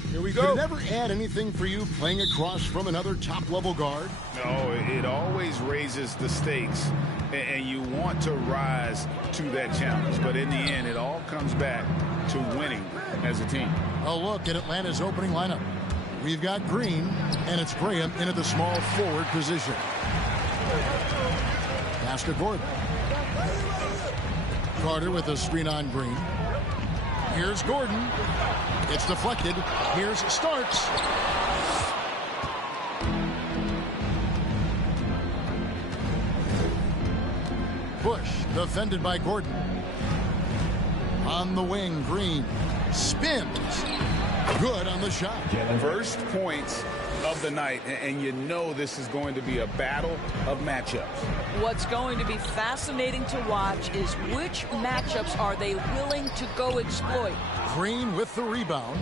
Here we go. Did it ever add anything for you playing across from another top-level guard? No, it always raises the stakes, and you want to rise to that challenge. But in the end, it all comes back to winning as a team. A look at Atlanta's opening lineup. We've got Green, and it's Graham into the small forward position. Pass to Gordon. Carter with a screen on Green. Here's Gordon. It's deflected. Here's Starks. Bush defended by Gordon. On the wing, Green spins. Good on the shot. First points of the night, and you know this is going to be a battle of matchups. What's going to be fascinating to watch is which matchups are they willing to go exploit. Green with the rebound.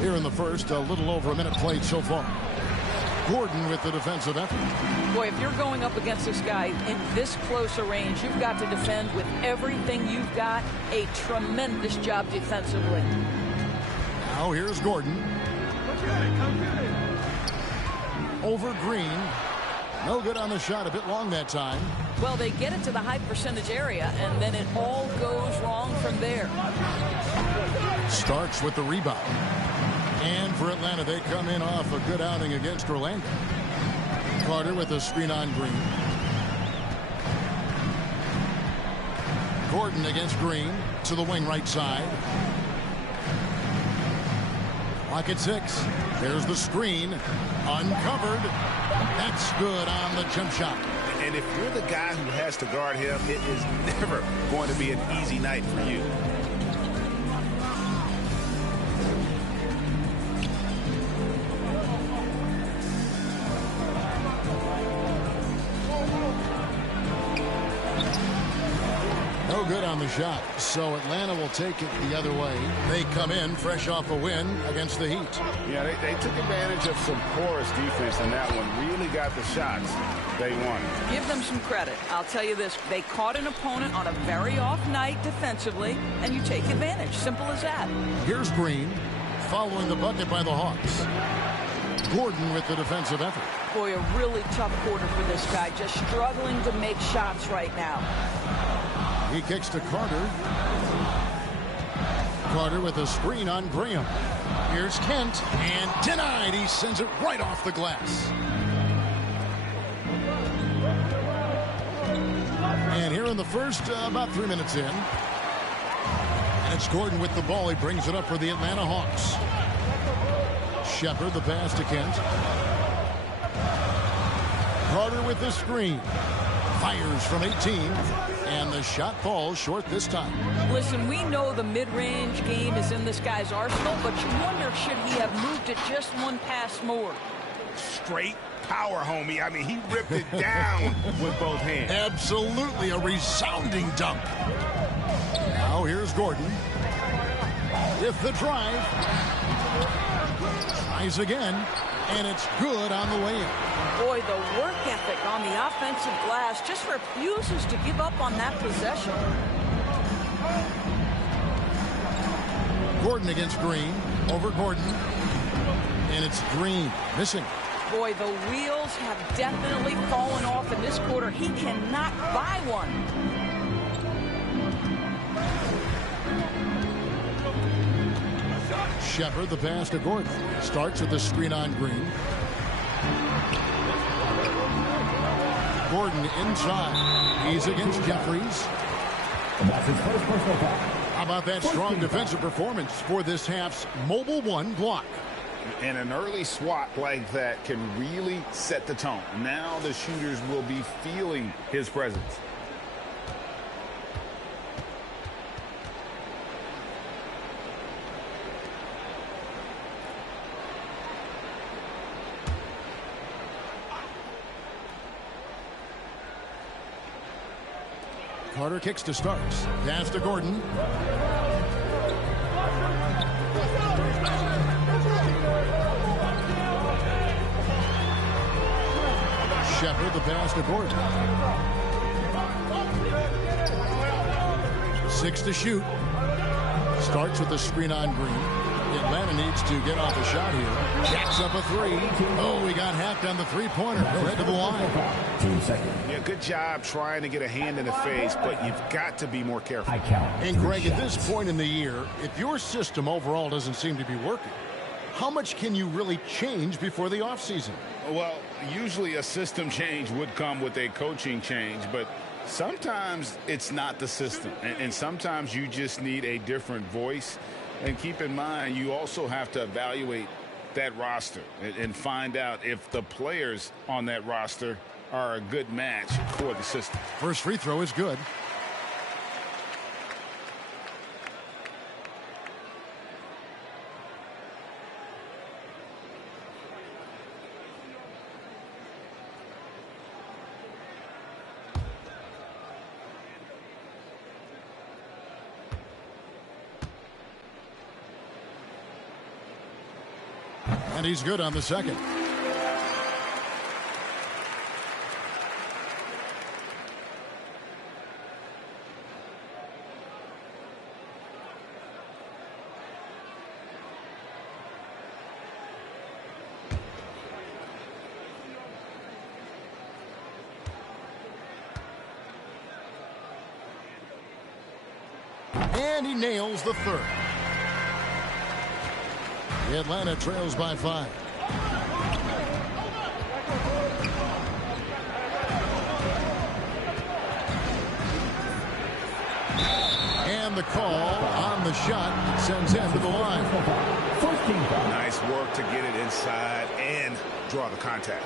Here in the first, a little over a minute played so far. Gordon with the defensive effort. Boy, if you're going up against this guy in this close a range, you've got to defend with everything you've got. A tremendous job defensively. Now here's Gordon. Over Green. No good on the shot. A bit long that time. Well, they get it to the high percentage area, and then it all goes wrong from there. Starks with the rebound. And for Atlanta, they come in off a good outing against Orlando. Carter with a screen on Green. Gordon against Green to the wing right side. Clock at 6. There's the screen. Uncovered. That's good on the jump shot. And if you're the guy who has to guard him, it is never going to be an easy night for you. No good on the shot, so Atlanta will take it the other way. They come in fresh off a win against the Heat. Yeah, they took advantage of some porous defense in that one. Really got the shots they wanted. Give them some credit. I'll tell you this. They caught an opponent on a very off night defensively, and you take advantage. Simple as that. Here's Green, following the bucket by the Hawks. Gordon with the defensive effort. Boy, a really tough quarter for this guy. Just struggling to make shots right now. He kicks to Carter. Carter with a screen on Graham. Here's Kent, and denied. He sends it right off the glass. And here in the first, about 3 minutes in. And it's Gordon with the ball. He brings it up for the Atlanta Hawks. Shepard, the pass to Kent. Carter with the screen. Fires from 18. And the shot falls short this time. Listen, we know the mid-range game is in this guy's arsenal, but you wonder, should he have moved it just one pass more? Straight power, homie. I mean, he ripped it down with both hands. Absolutely a resounding dunk. Now here's Gordon with the drive. Tries again, and it's good on the way in. Boy, the work ethic on the offensive glass just refuses to give up on that possession. Gordon against Green. Over Gordon. And it's Green missing. Boy, the wheels have definitely fallen off in this quarter. He cannot buy one. Shepard, the pass to Gordon. Starts with the screen on Green. Gordon inside. He's against Jeffries. How about that strong defensive performance for this half's Mobile One block? And an early swat like that can really set the tone. Now the shooters will be feeling his presence. Carter kicks to Starks. Pass to Gordon. Shepard, the pass to Gordon. 6 to shoot. Starts with a screen on Green. Atlanta needs to get off a shot here. Jacks up a 3. Oh, we got hacked on the three-pointer. Head to the line. 2 seconds. Yeah, good job trying to get a hand in the face, but you've got to be more careful. I count. And Greg, at this point in the year, if your system overall doesn't seem to be working, how much can you really change before the offseason? Well, usually a system change would come with a coaching change, but sometimes it's not the system, and sometimes you just need a different voice. And keep in mind, you also have to evaluate that roster and find out if the players on that roster are a good match for the system. First free throw is good. And he's good on the second. And he nails the third. Atlanta trails by 5. And the call on the shot sends him to the line. Nice work to get it inside and draw the contact.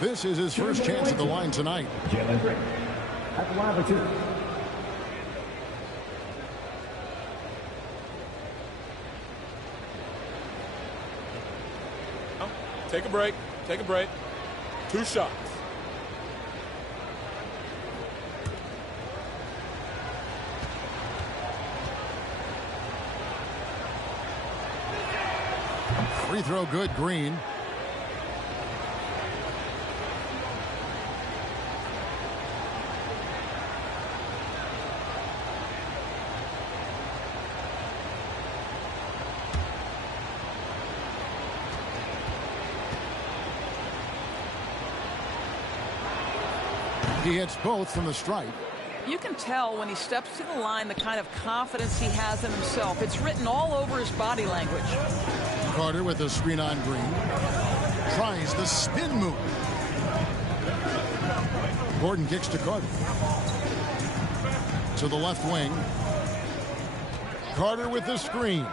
This is his first chance at the line tonight. Jalen Green at the line for 2. Take a break. Take a break. 2 shots. Free throw good, Green. He hits both from the stripe. You can tell when he steps to the line the kind of confidence he has in himself. It's written all over his body language. Carter with a screen on Green. Tries the spin move. Gordon kicks to Carter. To the left wing. Carter with the screen.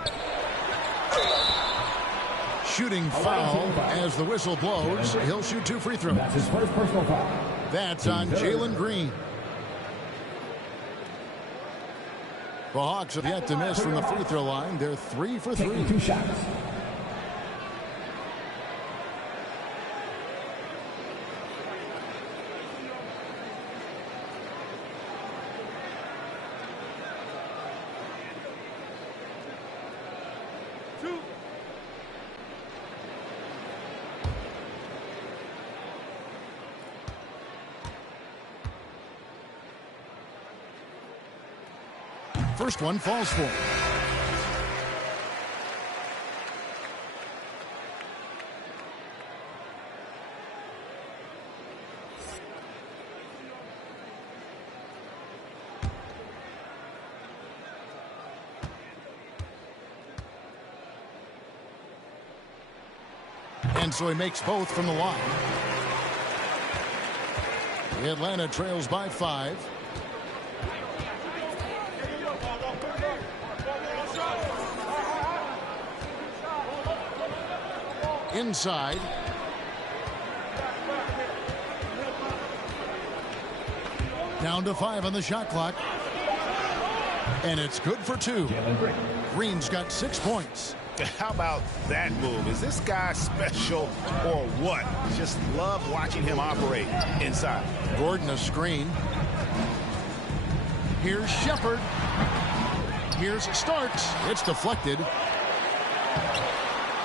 Shooting foul as the whistle blows. He'll shoot 2 free throws. That's his first personal foul. That's on Jalen Green. The Hawks have yet to miss from the free throw line. They're 3 for 3. Taking 2 shots. First one falls for him. And so he makes both from the line. Atlanta trails by 5. Inside. Down to 5 on the shot clock. And it's good for 2. Green's got 6 points. How about that move? Is this guy special or what? Just love watching him operate inside. Gordon a screen. Here's Shepard. Here's Starks. It's deflected.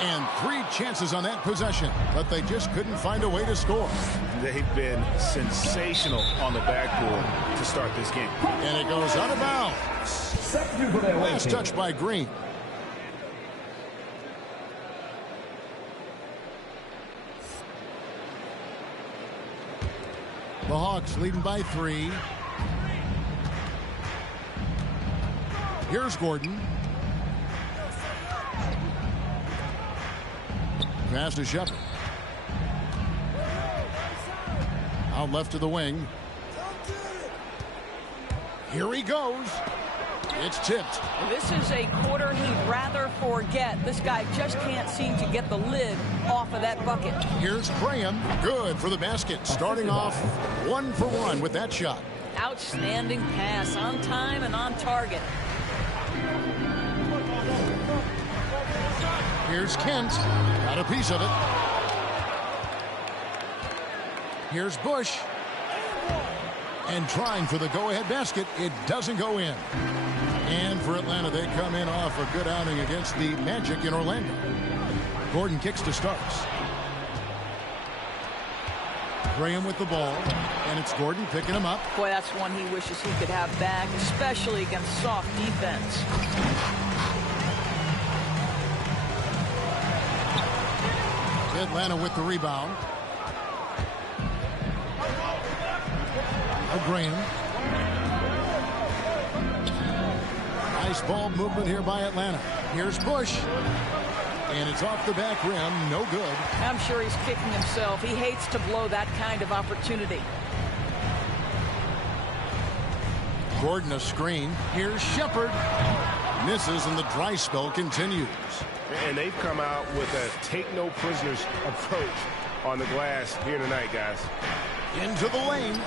And 3 chances on that possession, but they just couldn't find a way to score. They've been sensational on the backboard to start this game. And it goes out of bounds. Last touch by Green. The Hawks leading by 3. Here's Gordon. Pass to Shepard. Out left to the wing. Here he goes. It's tipped. This is a quarter he'd rather forget. This guy just can't seem to get the lid off of that bucket. Here's Graham. Good for the basket. Starting off 1 for 1 with that shot. Outstanding pass, on time and on target. Here's Kent. Got a piece of it. Here's Bush. And trying for the go-ahead basket. It doesn't go in. And for Atlanta, they come in off a good outing against the Magic in Orlando. Gordon kicks to Starks. Graham with the ball. And it's Gordon picking him up. Boy, that's one he wishes he could have back, especially against soft defense. Atlanta with the rebound. Graham. Nice ball movement here by Atlanta. Here's Bush. And it's off the back rim. No good. I'm sure he's kicking himself. He hates to blow that kind of opportunity. Gordon a screen. Here's Shepard. Misses and the dry spell continues. And they've come out with a take-no-prisoners approach on the glass here tonight, guys. Into the lane.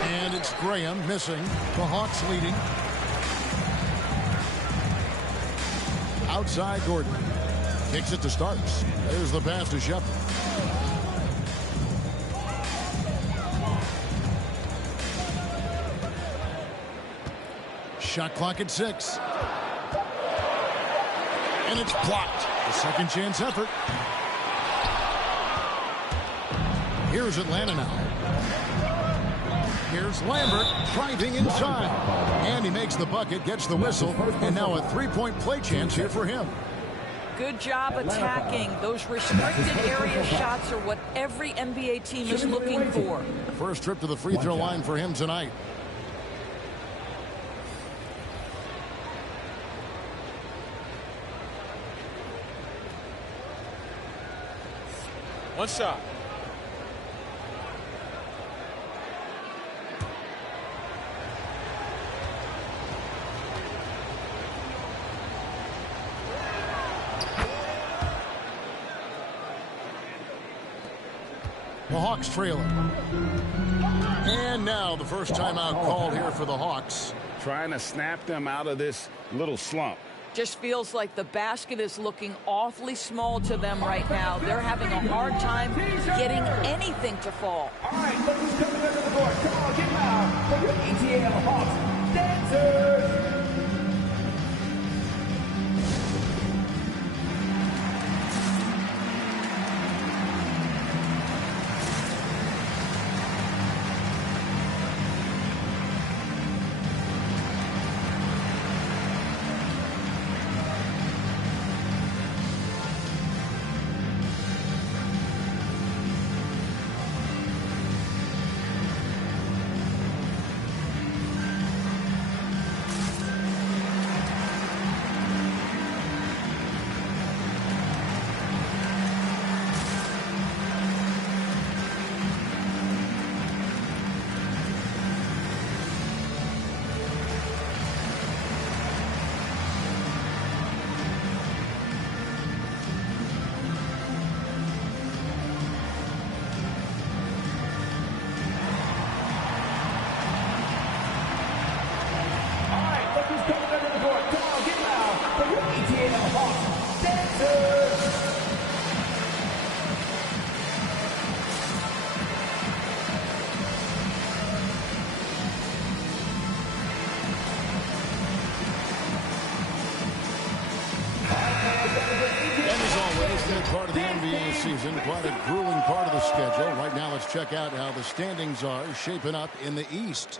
And it's Graham missing. The Hawks leading. Outside Gordon. Kicks it to Starks. There's the pass to Shepard. Shot clock at 6. And it's blocked. The second chance effort. Here's Atlanta now. Here's Lambert driving inside. And he makes the bucket, gets the whistle, and now a 3-point play chance here for him. Good job attacking. Those restricted area shots are what every NBA team is looking for. First trip to the free throw line for him tonight. One shot. The Hawks trailing. And now the first timeout called here for the Hawks. Trying to snap them out of this little slump. Just feels like the basket is looking awfully small to them right now. They're having a hard time getting anything to fall. All right, look who's coming under the board. Come on, get loud for your ETL Hawks dancers. passionate part of the NBA season, quite a grueling part of the schedule. Right now, let's check out how the standings are shaping up in the East.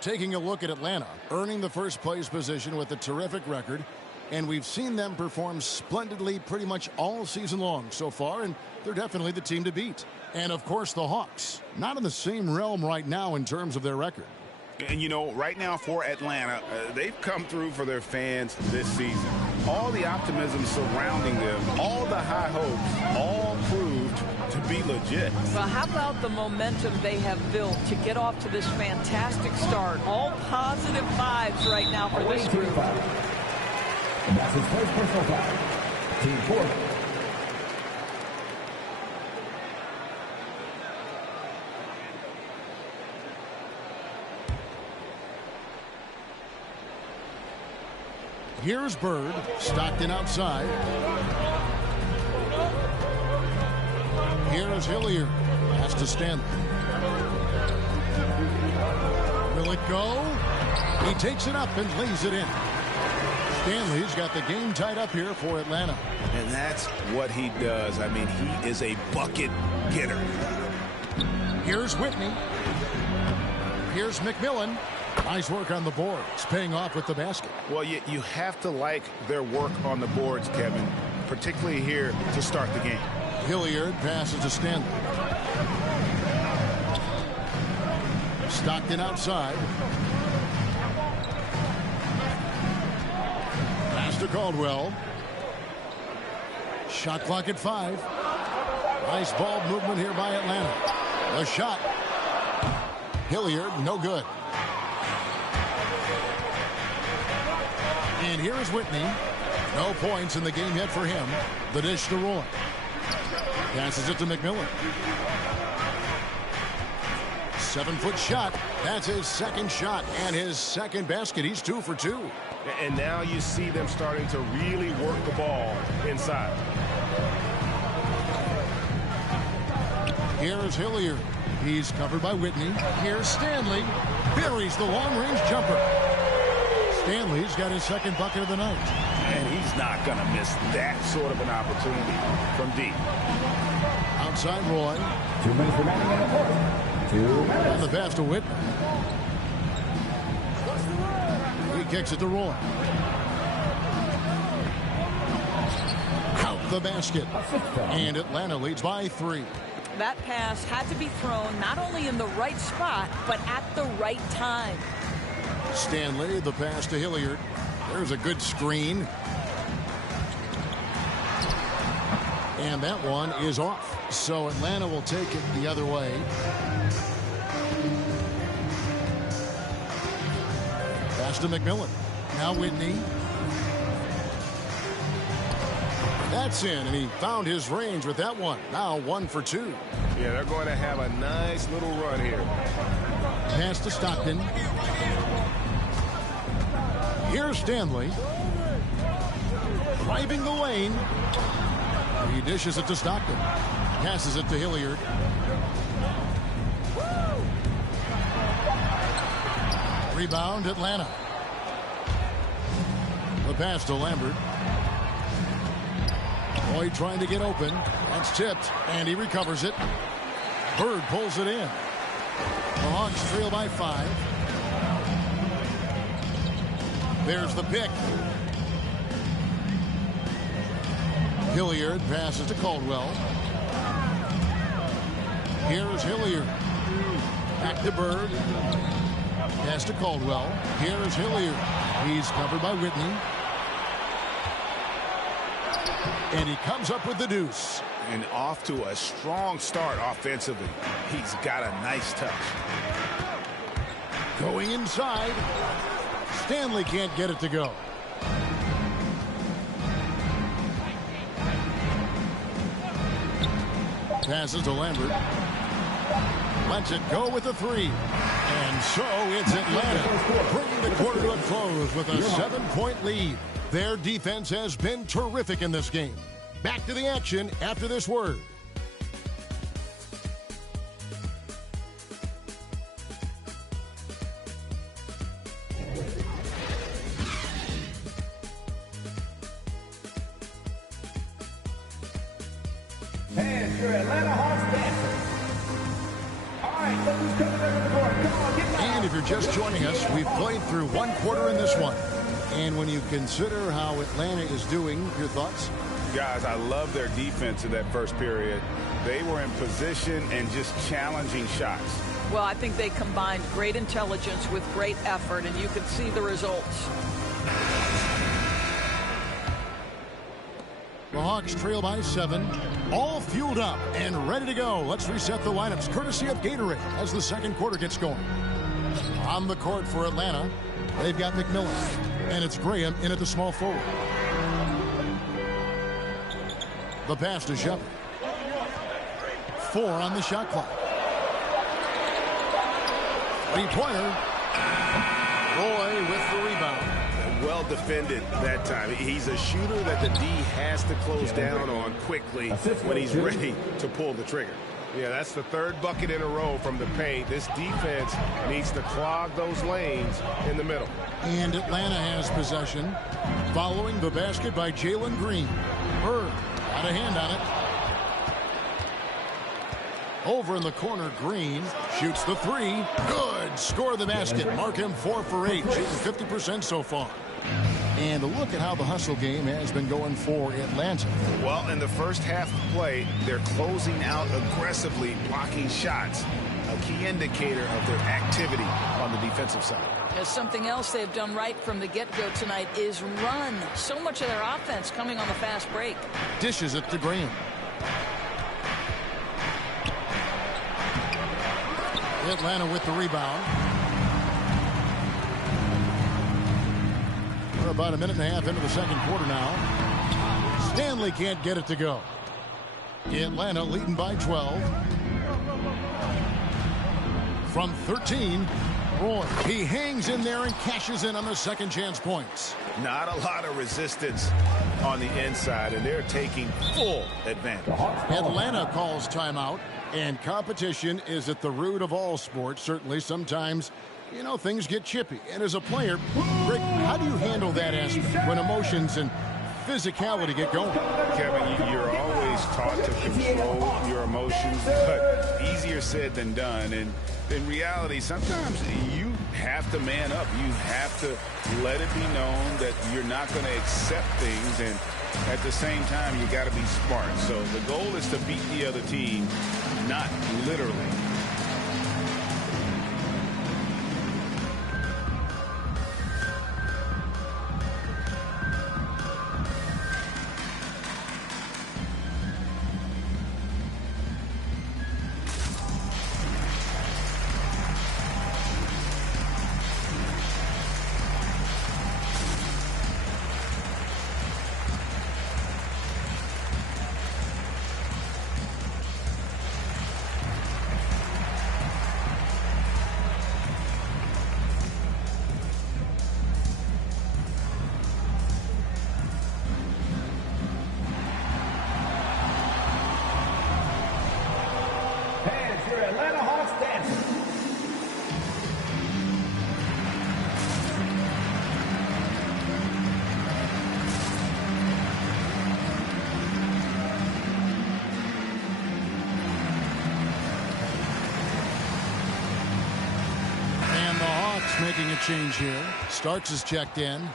Taking a look at Atlanta, earning the first place position with a terrific record. And we've seen them perform splendidly pretty much all season long so far, and they're definitely the team to beat. And, of course, the Hawks, not in the same realm right now in terms of their record. And, you know, right now for Atlanta, they've come through for their fans this season. All the optimism surrounding them, all the high hopes, all proved to be legit. Well, how about the momentum they have built to get off to this fantastic start? All positive vibes right now for this group. And that's his first personal foul. Team 4. Here's Bird, Stockton outside. Here's Hilliard, pass to Stanley. Will it go? He takes it up and lays it in. Stanley's got the game tied up here for Atlanta. And that's what he does. I mean, he is a bucket getter. Here's Whitney. Here's McMillan. Nice work on the boards, paying off with the basket. Well, you have to like their work on the boards, Kevin, particularly here to start the game. Hilliard passes to Stanley. Stockton outside. Pass to Caldwell. Shot clock at 5. Nice ball movement here by Atlanta. A shot. Hilliard, no good. And here is Whitney. No points in the game yet for him. The dish to Roy. Passes it to McMillan. 7-foot shot. That's his second shot and his second basket. He's 2 for 2. And now you see them starting to really work the ball inside. Here's Hilliard. He's covered by Whitney. Here's Stanley. Buries the long-range jumper. Stanley's got his second bucket of the night. And he's not going to miss that sort of an opportunity from deep. Outside Roy. 2 minutes remaining in the fourth. 2 minutes. On the pass to Whitney. He kicks it to Roy. Out the basket. And Atlanta leads by 3. That pass had to be thrown not only in the right spot, but at the right time. Stanley, the pass to Hilliard. There's a good screen. And that one is off. So Atlanta will take it the other way. Pass to McMillan. Now Whitney. That's in, and he found his range with that one. Now 1 for 2. Yeah, they're going to have a nice little run here. Pass to Stockton. Here's Stanley. Driving the lane. He dishes it to Stockton. Passes it to Hilliard. Rebound, Atlanta. The pass to Lambert. Boy trying to get open. That's tipped, and he recovers it. Bird pulls it in. The Hawks trail by 5. There's the pick. Hilliard passes to Caldwell. Here's Hilliard. Back to Bird. Pass to Caldwell. Here's Hilliard. He's covered by Whitney. And he comes up with the deuce. And off to a strong start offensively. He's got a nice touch. Going inside. Stanley can't get it to go. Passes to Lambert. Lets it go with a 3. And so it's Atlanta bringing the quarter to a close with a 7-point lead. Their defense has been terrific in this game. Back to the action after this word. And your Atlanta Hawks dancer. All right, look who's coming over the board. Come on, get loud. And if you're just joining us, we've played through one quarter in this one. And when you consider how Atlanta is doing, your thoughts? Guys, I love their defense in that first period. They were in position and just challenging shots. Well, I think they combined great intelligence with great effort, and you could see the results. The Hawks trail by 7, all fueled up and ready to go. Let's reset the lineups, courtesy of Gatorade, as the second quarter gets going. On the court for Atlanta, they've got McMillan, and it's Graham in at the small forward. The pass to Shepard. 4 on the shot clock. Three-pointer. Roy with the rebound. Well defended that time. He's a shooter that the D has to close down on quickly when he's ready to pull the trigger. Yeah, that's the third bucket in a row from the paint. This defense needs to clog those lanes in the middle. And Atlanta has possession. Following the basket by Jalen Green. Bird got a hand on it. Over in the corner, Green shoots the 3. Good. Score the basket. Mark him 4 for 8. Shooting 50% so far. And look at how the hustle game has been going for Atlanta. Well, in the first half of play, they're closing out aggressively, blocking shots. A key indicator of their activity on the defensive side. As something else they've done right from the get-go tonight is run. So much of their offense coming on the fast break. Dishes it to Graham. Atlanta with the rebound. We're about a minute and a half into the second quarter now. Stanley can't get it to go. Atlanta leading by 12. From 13, Roy. He hangs in there and cashes in on the second chance points. Not a lot of resistance on the inside, and they're taking full advantage. Atlanta calls timeout, and competition is at the root of all sports. Certainly, sometimes, you know, things get chippy. And as a player, Rick, how do you handle that aspect when emotions and physicality get going? Kevin, you're always taught to control your emotions, but easier said than done. And in reality, sometimes you have to man up. You have to let it be known that you're not going to accept things, and at the same time, you got to be smart. So the goal is to beat the other team, not literally. Making a change here. Starks is checked in.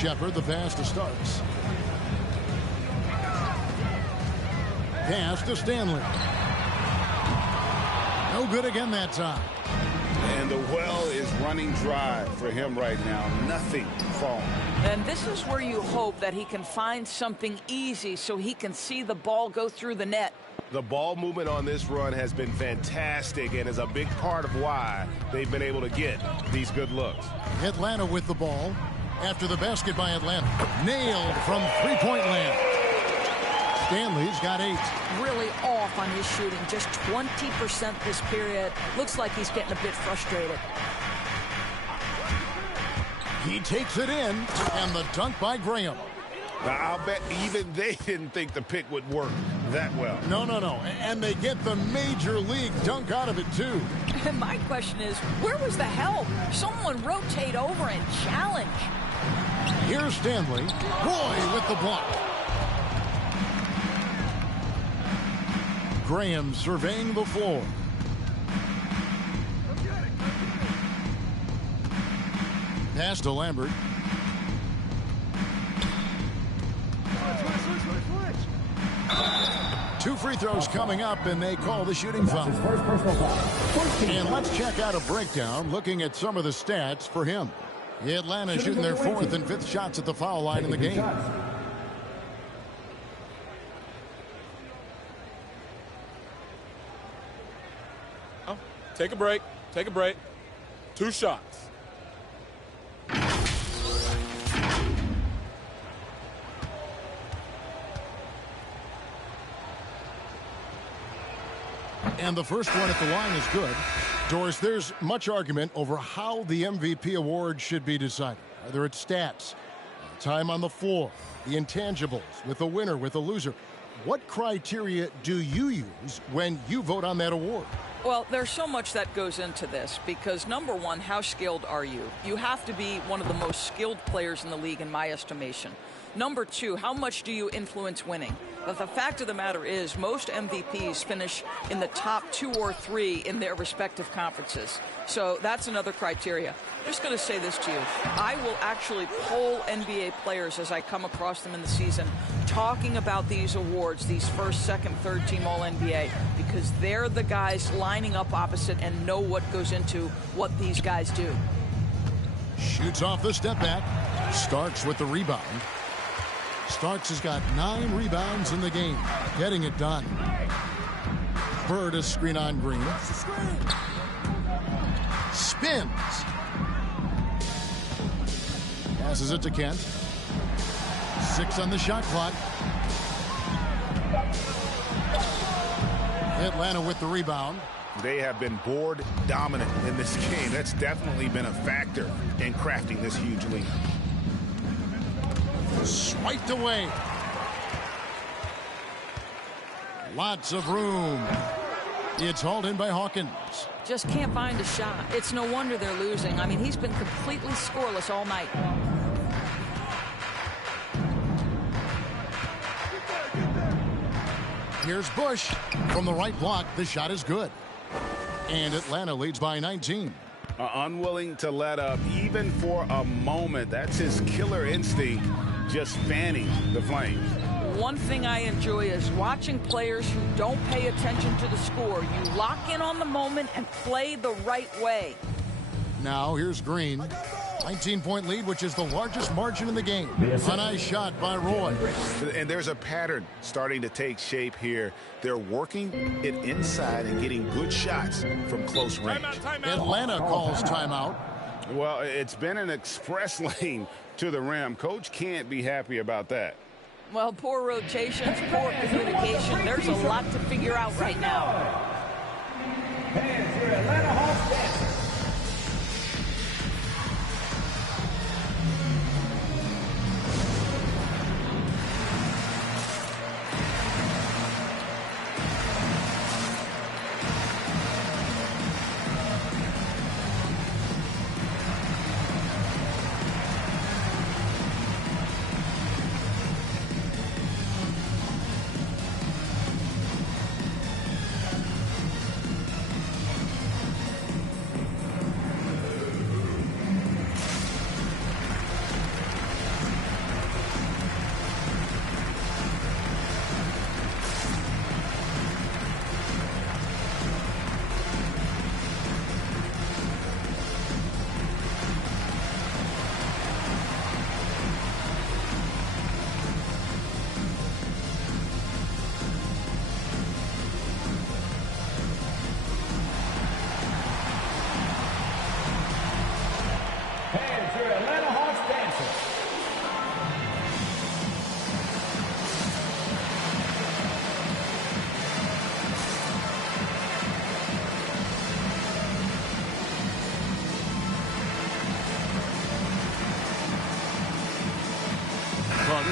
Shepard, the pass to Starks. Pass to Stanley. No good again that time. And the well is running dry for him right now. Nothing falling. And this is where you hope that he can find something easy so he can see the ball go through the net. The ball movement on this run has been fantastic and is a big part of why they've been able to get these good looks. Atlanta with the ball. After the basket by Atlanta. Nailed from three-point land. Stanley's got 8. Really off on his shooting, just 20% this period. Looks like he's getting a bit frustrated. He takes it in, and the dunk by Graham. Now, I'll bet even they didn't think the pick would work that well. No. And they get the major league dunk out of it, too. And my question is, where was the help? Someone rotate over and challenge. Here's Stanley. Roy with the block. Graham surveying the floor. Pass to Lambert. Two free throws coming up, and they call the shooting foul. And let's check out a breakdown looking at some of the stats for him. Atlanta shooting their 4th and 5th shots at the foul line in the game. Oh, take a break. 2 shots. And the first one at the line is good. Doris, there's much argument over how the MVP award should be decided. Whether it's stats, time on the floor, the intangibles, with a winner, with a loser. What criteria do you use when you vote on that award? Well, there's so much that goes into this because, number one, how skilled are you? You have to be one of the most skilled players in the league, in my estimation. Number two, how much do you influence winning? But the fact of the matter is most MVPs finish in the top 2 or 3 in their respective conferences. So that's another criteria. I'm just going to say this to you. I will actually poll NBA players as I come across them in the season talking about these awards, these first, second, third team All-NBA, because they're the guys lining up opposite and know what goes into what these guys do. Shoots off the step back. Starks with the rebound. Starks has got 9 rebounds in the game. Getting it done. Bird a screen on Green. Spins. Passes it to Kent. 6 on the shot clock. Atlanta with the rebound. They have been board dominant in this game. That's definitely been a factor in crafting this huge lead. Swiped away. Lots of room. It's hauled in by Hawkins. Just can't find a shot. It's no wonder they're losing. I mean, he's been completely scoreless all night. Here's Bush from the right block. The shot is good. And Atlanta leads by 19. Unwilling to let up even for a moment. That's his killer instinct, just fanning the flames. One thing I enjoy is watching players who don't pay attention to the score. You lock in on the moment and play the right way. Now here's Green. 19-point lead, which is the largest margin in the game. A nice shot by Roy. And there's a pattern starting to take shape here. They're working it inside and getting good shots from close range. Atlanta calls timeout. Well, it's been an express lane to the rim. Coach can't be happy about that. Well, poor rotations, poor communication. There's a lot to figure out right now. Fans, your Atlanta Hawks dancers.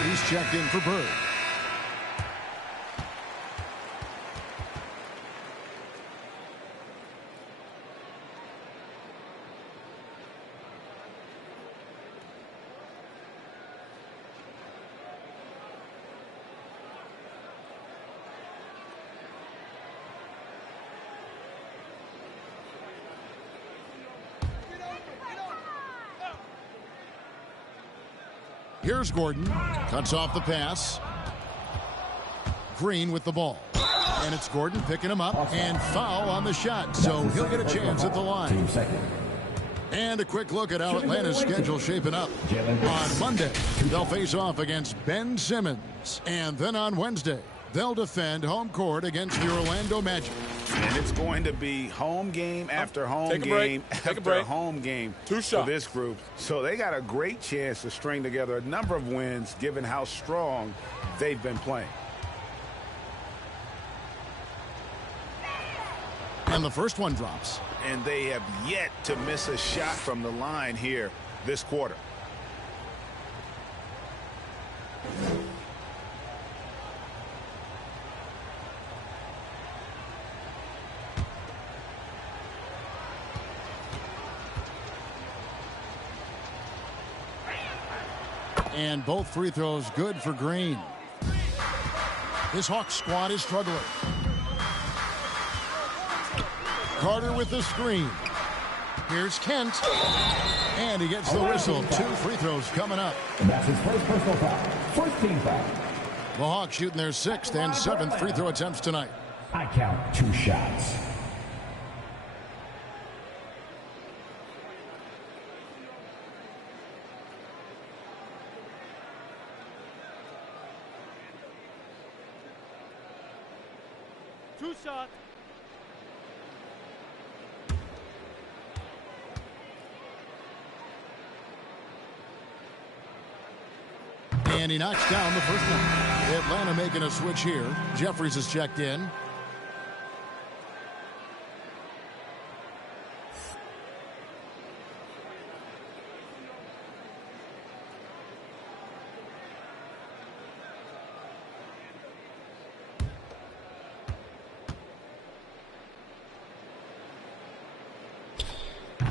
He's checked in for Bird. Here's Gordon. Cuts off the pass. Green with the ball. And it's Gordon picking him up. And foul on the shot. So he'll get a chance at the line. And a quick look at how Atlanta's schedule shaping up. On Monday, they'll face off against Ben Simmons. And then on Wednesday, they'll defend home court against the Orlando Magic. And it's going to be home game after home game after home game for this group. So they got a great chance to string together a number of wins given how strong they've been playing. And the first one drops. And they have yet to miss a shot from the line here this quarter. And both free throws good for Green. This Hawks squad is struggling. Carter with the screen. Here's Kent. And he gets the whistle. 2 free throws coming up. That's his first personal foul. First team foul. The Hawks shooting their 6th and 7th free throw attempts tonight. I count 2 shots. And he knocks down the first one. Atlanta making a switch here. Jeffries is checked in.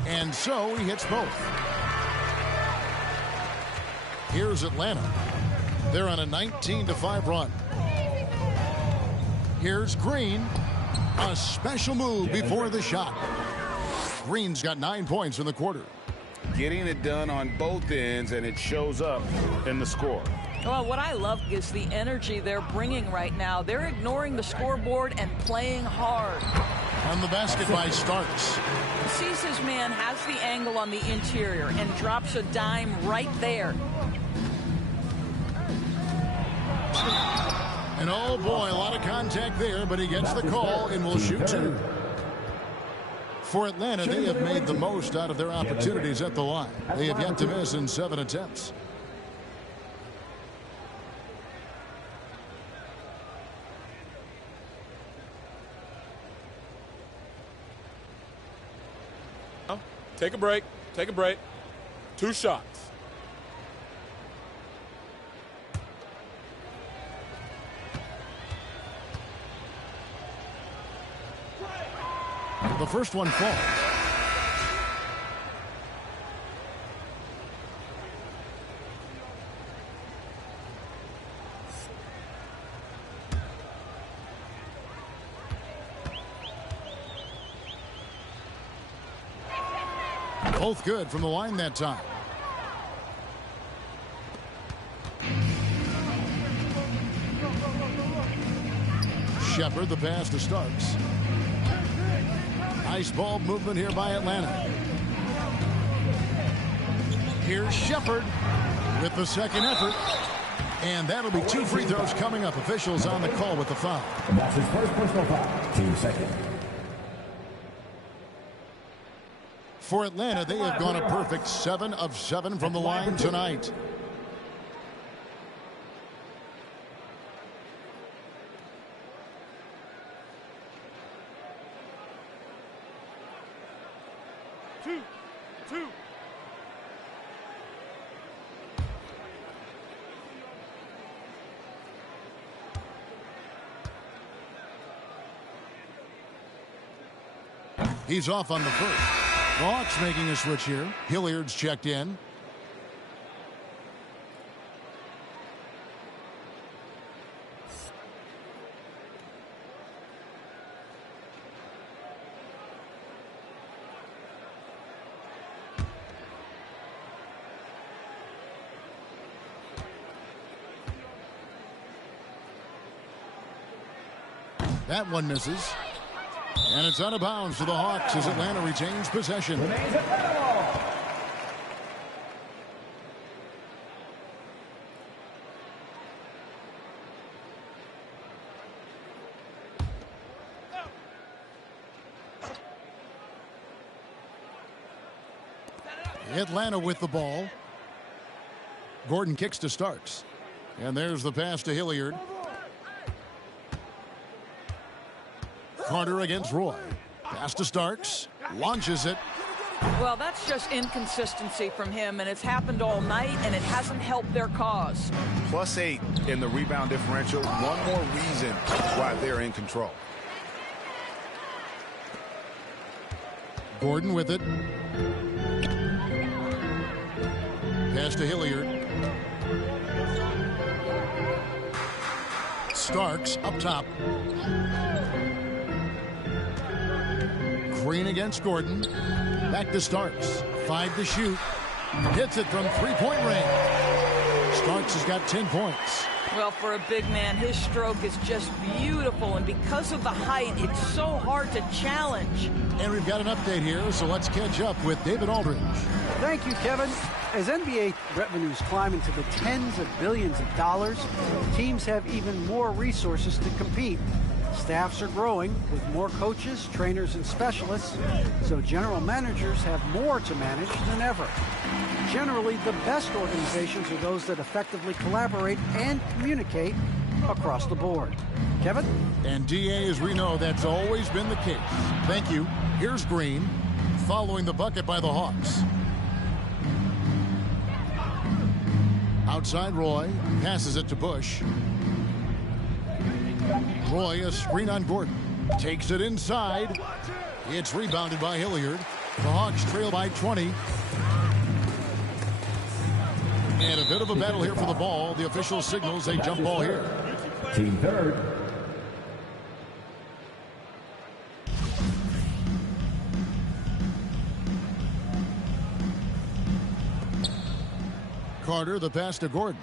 And so he hits both. Here's Atlanta. They're on a 19-5 run. Here's Green. A special move before the shot. Green's got 9 points in the quarter. Getting it done on both ends, and it shows up in the score. Well, what I love is the energy they're bringing right now. They're ignoring the scoreboard and playing hard. On the basket by Starks. Sees his man, has the angle on the interior, and drops a dime right there. And oh boy, a lot of contact there, but he gets the call and will shoot 2. For Atlanta, they have made the most out of their opportunities at the line. They have yet to miss in 7 attempts. Take a break. Take a break. 2 shots. The first one falls. Both good from the line that time. Shepard, the pass to Starks. Nice ball movement here by Atlanta. Here's Shepard with the second effort. And that'll be 2 free throws coming up. Officials on the call with the foul. And that's his first personal foul. 2 seconds. For Atlanta, they have gone a perfect 7 of 7 from the line tonight. He's off on the first. The Hawks making a switch here. Hilliard's checked in. That one misses. And it's out of bounds to the Hawks as Atlanta retains possession. Atlanta with the ball. Gordon kicks to Starks. And there's the pass to Hilliard. Carter against Roy. Pass to Starks. Launches it. Well, that's just inconsistency from him, and it's happened all night, and it hasn't helped their cause. +8 in the rebound differential. One more reason why they're in control. Gordon with it. Pass to Hilliard. Starks up top. Green against Gordon. Back to Starks. 5 to shoot. Hits it from three-point range. Starks has got 10 points. Well, for a big man, his stroke is just beautiful, and because of the height, it's so hard to challenge. And we've got an update here, so let's catch up with David Aldridge. Thank you, Kevin. As NBA revenues climb into the tens of billions of dollars, teams have even more resources to compete. Staffs are growing with more coaches, trainers, and specialists, so general managers have more to manage than ever. Generally, the best organizations are those that effectively collaborate and communicate across the board. Kevin? And DA, as we know, that's always been the case. Thank you. Here's Green, following the bucket by the Hawks. Outside Roy, passes it to Bush. Roy, a screen on Gordon. Takes it inside. It's rebounded by Hilliard. The Hawks trail by 20. And a bit of a battle here for the ball. The official signals a jump ball here. Team third. Carter, the pass to Gordon.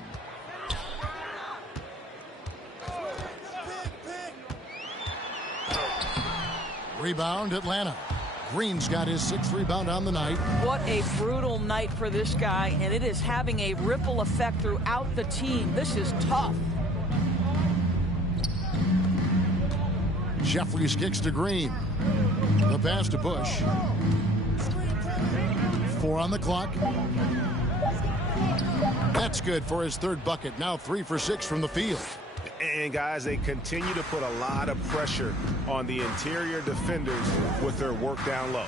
Rebound, Atlanta. Green's got his 6th rebound on the night. What a brutal night for this guy, and it is having a ripple effect throughout the team. This is tough. Jeffries kicks to Green. The pass to Bush. 4 on the clock. That's good for his 3rd bucket. Now 3 for 6 from the field. And guys, they continue to put a lot of pressure on the interior defenders with their work down low.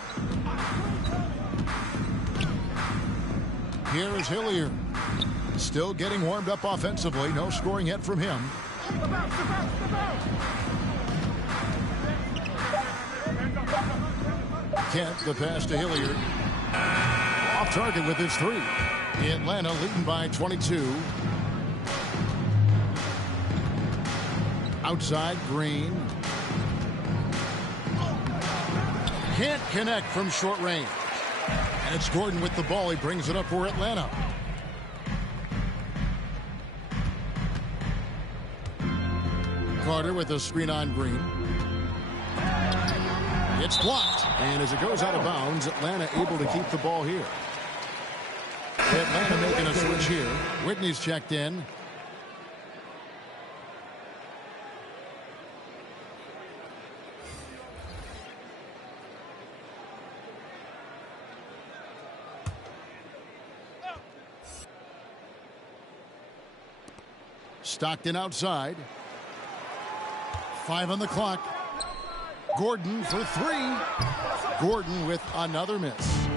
Here is Hilliard. Still getting warmed up offensively. No scoring yet from him. Kent, the pass to Hilliard. Off target with his 3. Atlanta leading by 22. Outside, Green. Can't connect from short range. And it's Gordon with the ball. He brings it up for Atlanta. Carter with a screen on Green. It's blocked. And as it goes out of bounds, Atlanta able to keep the ball here. Atlanta making a switch here. Whitney's checked in. Stockton outside. 5 on the clock. Gordon for 3. Gordon with another miss.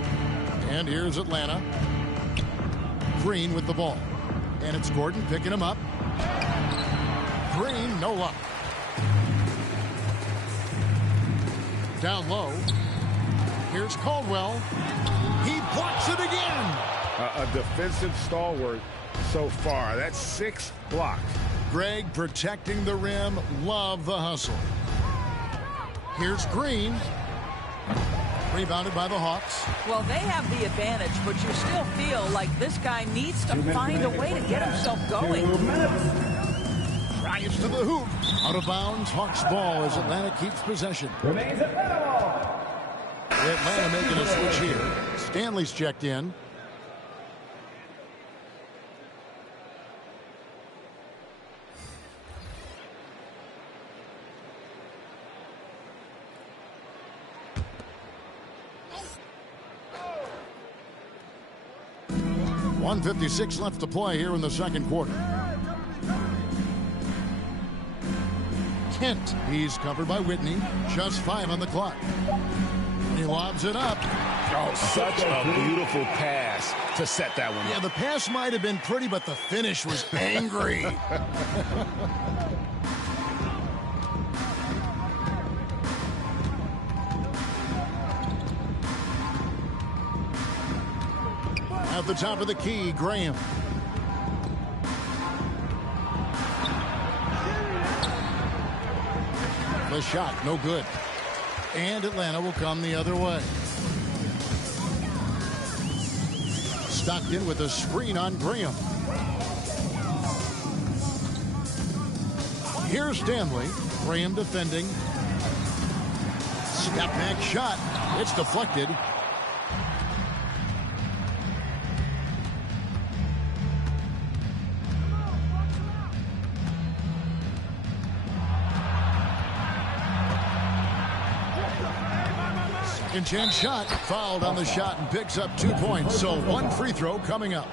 And here's Atlanta. Green with the ball. And it's Gordon picking him up. Green, no luck. Down low. Here's Caldwell. He blocks it again. A defensive stalwart so far. That's 6 blocks. Greg protecting the rim. Love the hustle. Here's Green. Rebounded by the Hawks. Well, they have the advantage, but you still feel like this guy needs to find a way to get himself going. Drives to the hoop. Out of bounds. Hawks ball as Atlanta keeps possession. Remains Atlanta. Atlanta making a switch here. Stanley's checked in. .156 left to play here in the second quarter. Kent, he's covered by Whitney. Just 5 on the clock. He lobs it up. Oh, such a beautiful pass to set that one up. Yeah, the pass might have been pretty, but the finish was angry. At the top of the key, Graham. The shot, no good. And Atlanta will come the other way. Stockton with a screen on Graham. Here's Stanley. Graham defending. Step back shot. It's deflected. Second chance shot. Fouled on the shot and picks up 2 points. So 1 free throw coming up.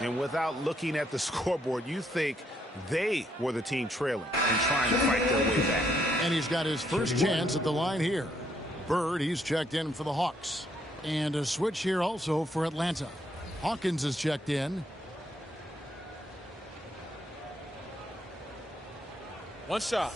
And without looking at the scoreboard, you think they were the team trailing and trying to fight their way back. And he's got his first chance at the line here. Bird, he's checked in for the Hawks. And a switch here also for Atlanta. Hawkins is checked in. One shot.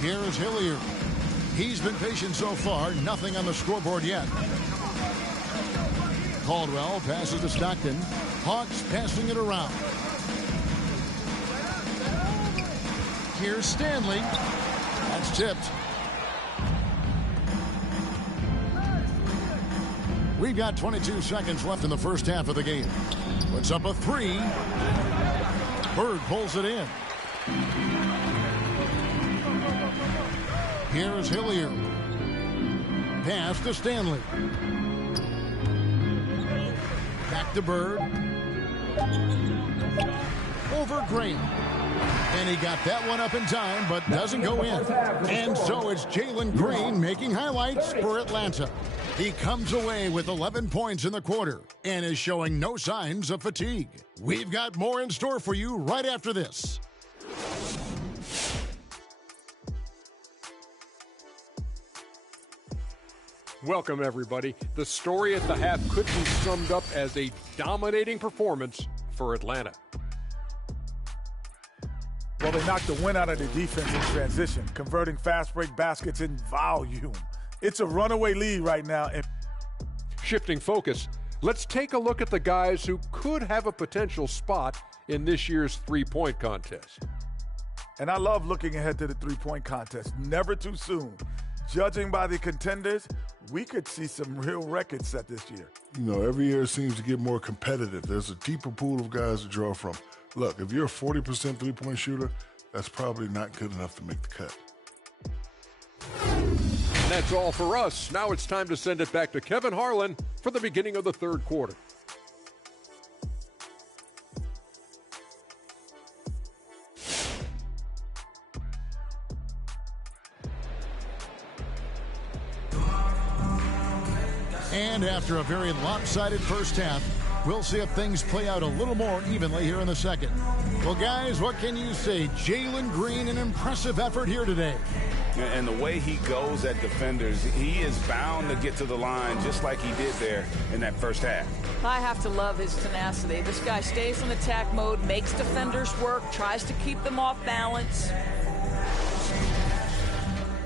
Here is Hilliard. He's been patient so far. Nothing on the scoreboard yet. Caldwell passes to Stockton. Hawks passing it around. Here's Stanley. That's tipped. We've got 22 seconds left in the first half of the game. Puts up a 3. Bird pulls it in. Here's Hilliard. Pass to Stanley. Back to Bird. Over Graham. And he got that one up in time, but doesn't go in. And so it's Jalen Green making highlights for Atlanta. He comes away with 11 points in the quarter and is showing no signs of fatigue. We've got more in store for you right after this. Welcome, everybody. The story at the half could be summed up as a dominating performance for Atlanta. Well, they knocked the wind out of the defense in transition, converting fast break baskets in volume. It's a runaway lead right now. And shifting focus, let's take a look at the guys who could have a potential spot in this year's three-point contest. And I love looking ahead to the three-point contest. Never too soon. Judging by the contenders, we could see some real records set this year. You know, every year it seems to get more competitive. There's a deeper pool of guys to draw from. Look, if you're a 40% three-point shooter, that's probably not good enough to make the cut. And that's all for us. Now it's time to send it back to Kevin Harlan for the beginning of the third quarter. And after a very lopsided first half, we'll see if things play out a little more evenly here in the second. Well, guys, what can you say? Jalen Green, an impressive effort here today. And the way he goes at defenders, he is bound to get to the line just like he did there in that first half. I have to love his tenacity. This guy stays in attack mode, makes defenders work, tries to keep them off balance.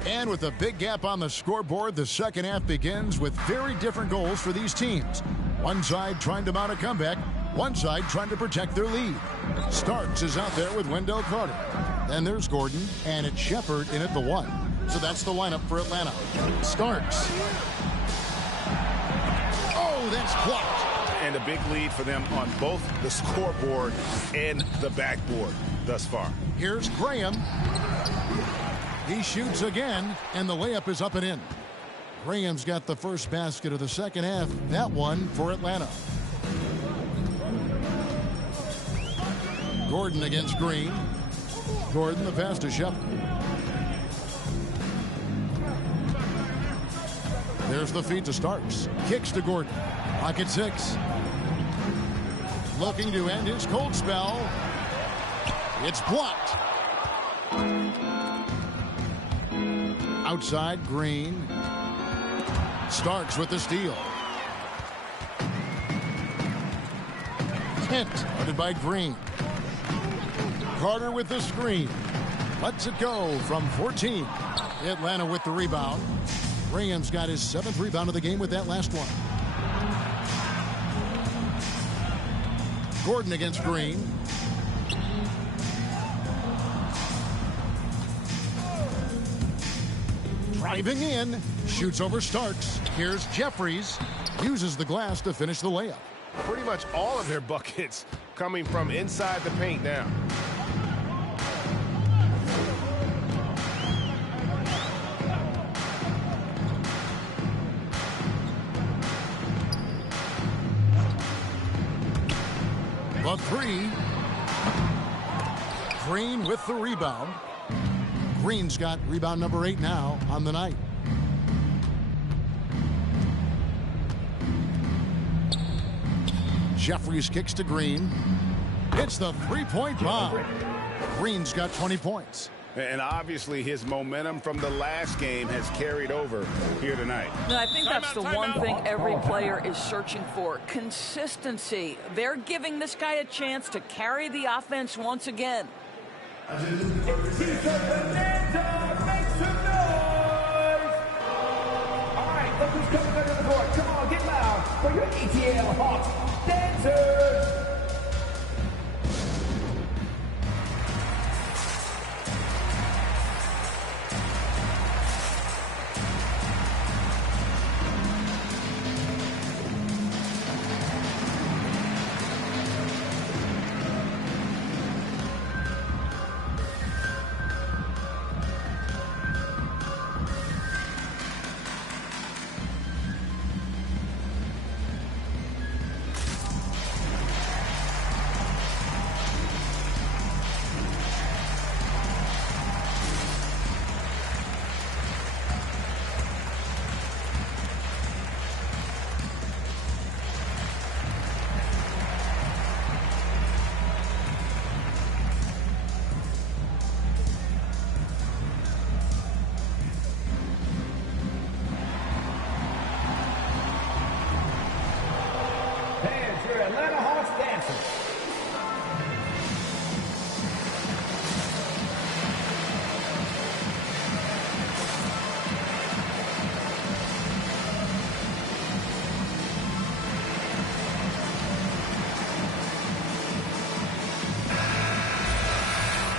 And with a big gap on the scoreboard, the second half begins with very different goals for these teams. One side trying to mount a comeback, one side trying to protect their lead. Starks is out there with Wendell Carter. Then there's Gordon, and it's Shepard in at the 1. So that's the lineup for Atlanta. Starks. Oh, that's blocked. And a big lead for them on both the scoreboard and the backboard thus far. Here's Graham. He shoots again, and the layup is up and in. Graham's got the first basket of the second half. That one for Atlanta. Gordon against Green. Gordon, the pass to Shepard. There's the feed to Starks. Kicks to Gordon. Pocket 6. Looking to end his cold spell. It's blocked. Outside, Green. Starks with the steal. Kent, guarded by Green. Carter with the screen. Lets it go from 14. Atlanta with the rebound. Graham's got his 7th rebound of the game with that last one. Gordon against Green. Driving in. Shoots over Starks. Here's Jeffries. Uses the glass to finish the layup. Pretty much all of their buckets coming from inside the paint now. The 3. Green with the rebound. Green's got rebound number 8 now on the night. Jeffries kicks to Green. Hits the three-point bomb. Green's got 20 points. And obviously his momentum from the last game has carried over here tonight. And I think that's the one thing every player is searching for. Consistency. They're giving this guy a chance to carry the offense once again. Make some noise! All right, look who's coming under the board. Come on, get loud for your ATL Hawks dancers!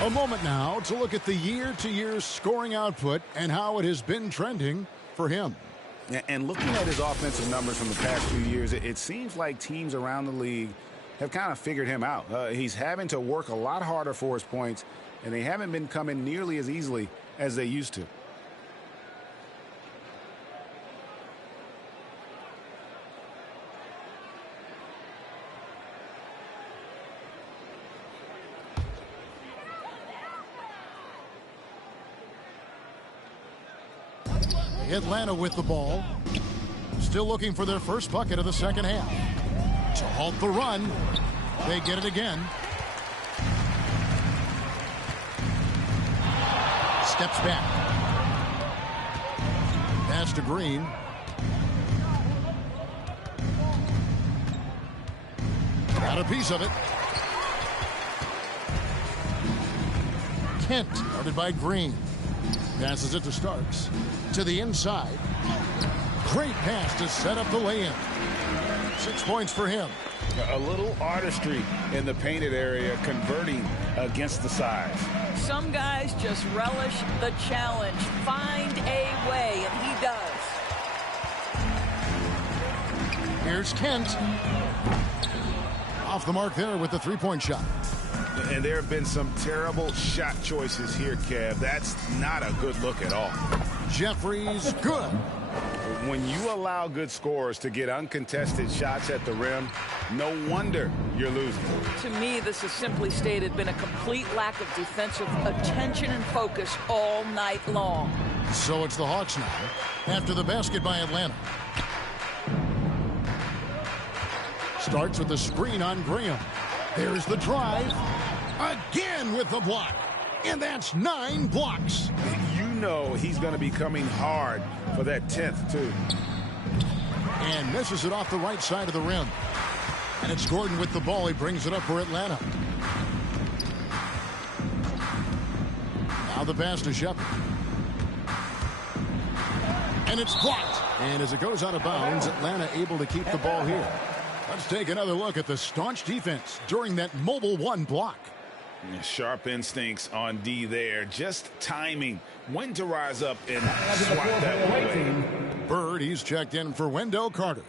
A moment now to look at the year-to-year scoring output and how it has been trending for him. And looking at his offensive numbers from the past few years, it seems like teams around the league have kind of figured him out. He's having to work a lot harder for his points, and they haven't been coming nearly as easily as they used to. Atlanta with the ball. Still looking for their first bucket of the second half. To halt the run, they get it again. Steps back. Pass to Green. Got a piece of it. Kent, guarded by Green. Passes it to Starks. To the inside. Great pass to set up the lay-in. 6 points for him. A little artistry in the painted area, converting against the size. Some guys just relish the challenge. Find a way, and he does. Here's Kent. Off the mark there with the three-point shot. And there have been some terrible shot choices here, Kev. That's not a good look at all. Jeffries, good. When you allow good scorers to get uncontested shots at the rim, no wonder you're losing. To me, this has simply stated been a complete lack of defensive attention and focus all night long. So it's the Hawks now, after the basket by Atlanta. Starts with the screen on Graham. There's the drive. Again with the block. And that's 9 blocks. You know he's going to be coming hard for that 10th, too. And misses it off the right side of the rim. And it's Gordon with the ball. He brings it up for Atlanta. Now the pass to Shepard. And it's blocked. And as it goes out of bounds, Atlanta able to keep the ball here. Let's take another look at the staunch defense during that mobile 1 block. Sharp instincts on D there. Just timing when to rise up and swat that one away. Bird, he's checked in for Wendell Carter.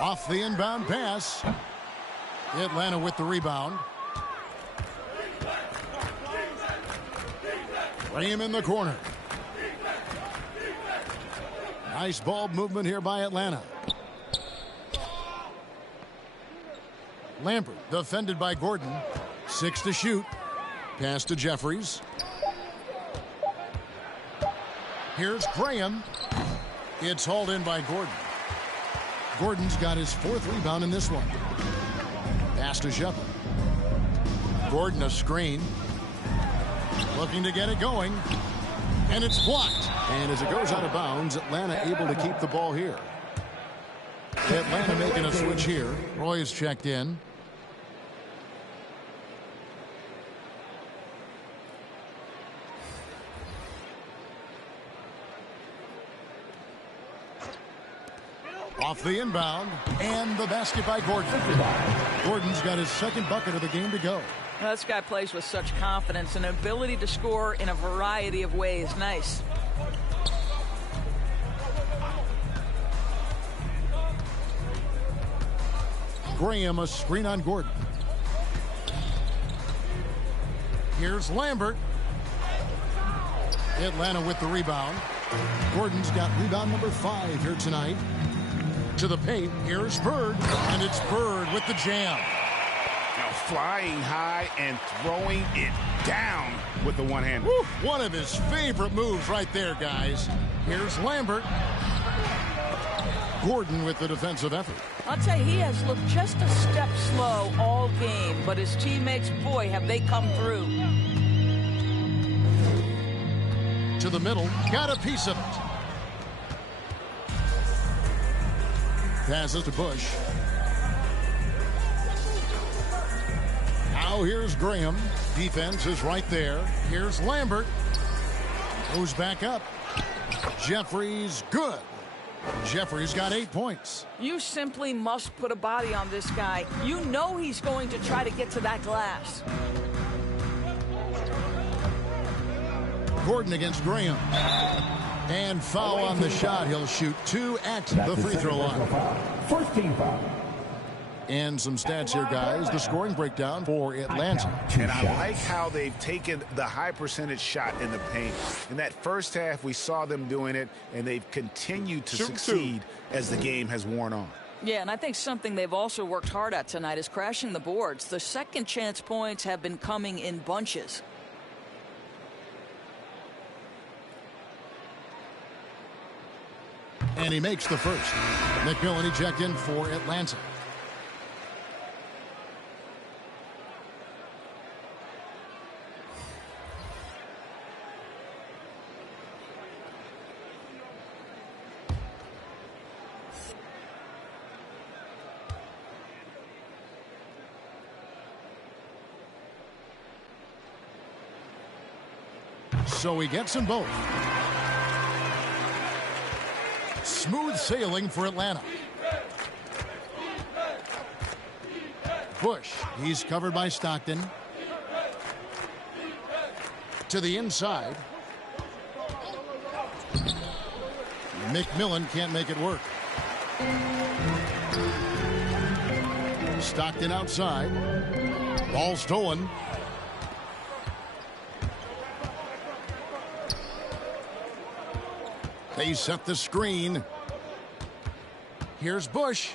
Off the inbound pass. Atlanta with the rebound. Graham in the corner. Nice ball movement here by Atlanta. Lambert defended by Gordon. 6 to shoot. Pass to Jeffries. Here's Graham. It's hauled in by Gordon. Gordon's got his 4th rebound in this one. Pass to Shepard. Gordon a screen. Looking to get it going. And it's blocked. And as it goes out of bounds, Atlanta able to keep the ball here. Atlanta making a switch here. Roy is checked in. Off the inbound, and the basket by Gordon. Gordon's got his 2nd bucket of the game to go. Well, this guy plays with such confidence and ability to score in a variety of ways. Nice. Graham, a screen on Gordon. Here's Lambert. Atlanta with the rebound. Gordon's got rebound number 5 here tonight. To the paint, here's Bird, and it's Bird with the jam. Now flying high and throwing it down with the one-hander. One of his favorite moves right there, guys. Here's Lambert. Gordon with the defensive effort. I'll tell you, he has looked just a step slow all game, but his teammates, boy, have they come through. To the middle, got a piece of it. Passes to Bush. Now here's Graham. Defense is right there. Here's Lambert. Goes back up. Jeffries, good. Jeffries got 8 points. You simply must put a body on this guy. You know he's going to try to get to that glass. Gordon against Graham. And foul on the shot. He'll shoot 2 at the free throw line. First team foul. And some stats here, guys. The scoring breakdown for Atlanta. And I like how they've taken the high percentage shot in the paint. In that first half, we saw them doing it, and they've continued to succeed as the game has worn on. Yeah, and I think something they've also worked hard at tonight is crashing the boards. The second chance points have been coming in bunches. And he makes the first. McMillan eject in for Atlanta. So he gets them both. Smooth sailing for Atlanta. Bush, he's covered by Stockton. To the inside. McMillan can't make it work. Stockton outside. Ball stolen. They set the screen. Here's Bush.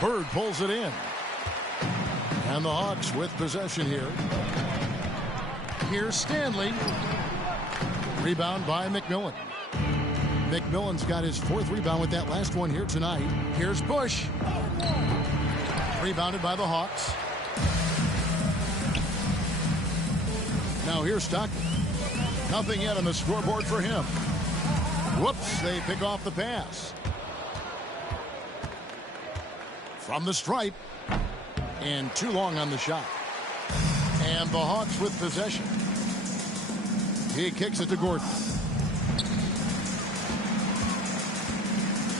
Bird pulls it in. And the Hawks with possession here. Here's Stanley. Rebound by McMillan. McMillan's got his 4th rebound with that last one here tonight. Here's Bush. Rebounded by the Hawks. Now here's Stockton. Nothing yet on the scoreboard for him. Whoops, they pick off the pass. From the stripe. And too long on the shot. And the Hawks with possession. He kicks it to Gordon.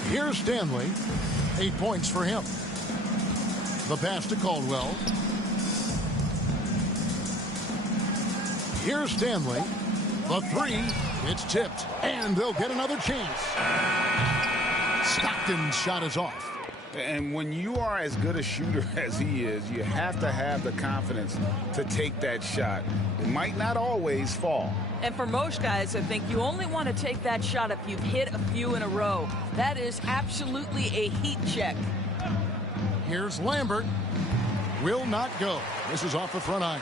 Here's Stanley. 8 points for him. The pass to Caldwell. Here's Stanley. The 3, it's tipped, and they'll get another chance. Stockton's shot is off. And when you are as good a shooter as he is, you have to have the confidence to take that shot. It might not always fall. And for most guys, I think you only want to take that shot if you've hit a few in a row. That is absolutely a heat check. Here's Lambert. Will not go. This is off the front iron.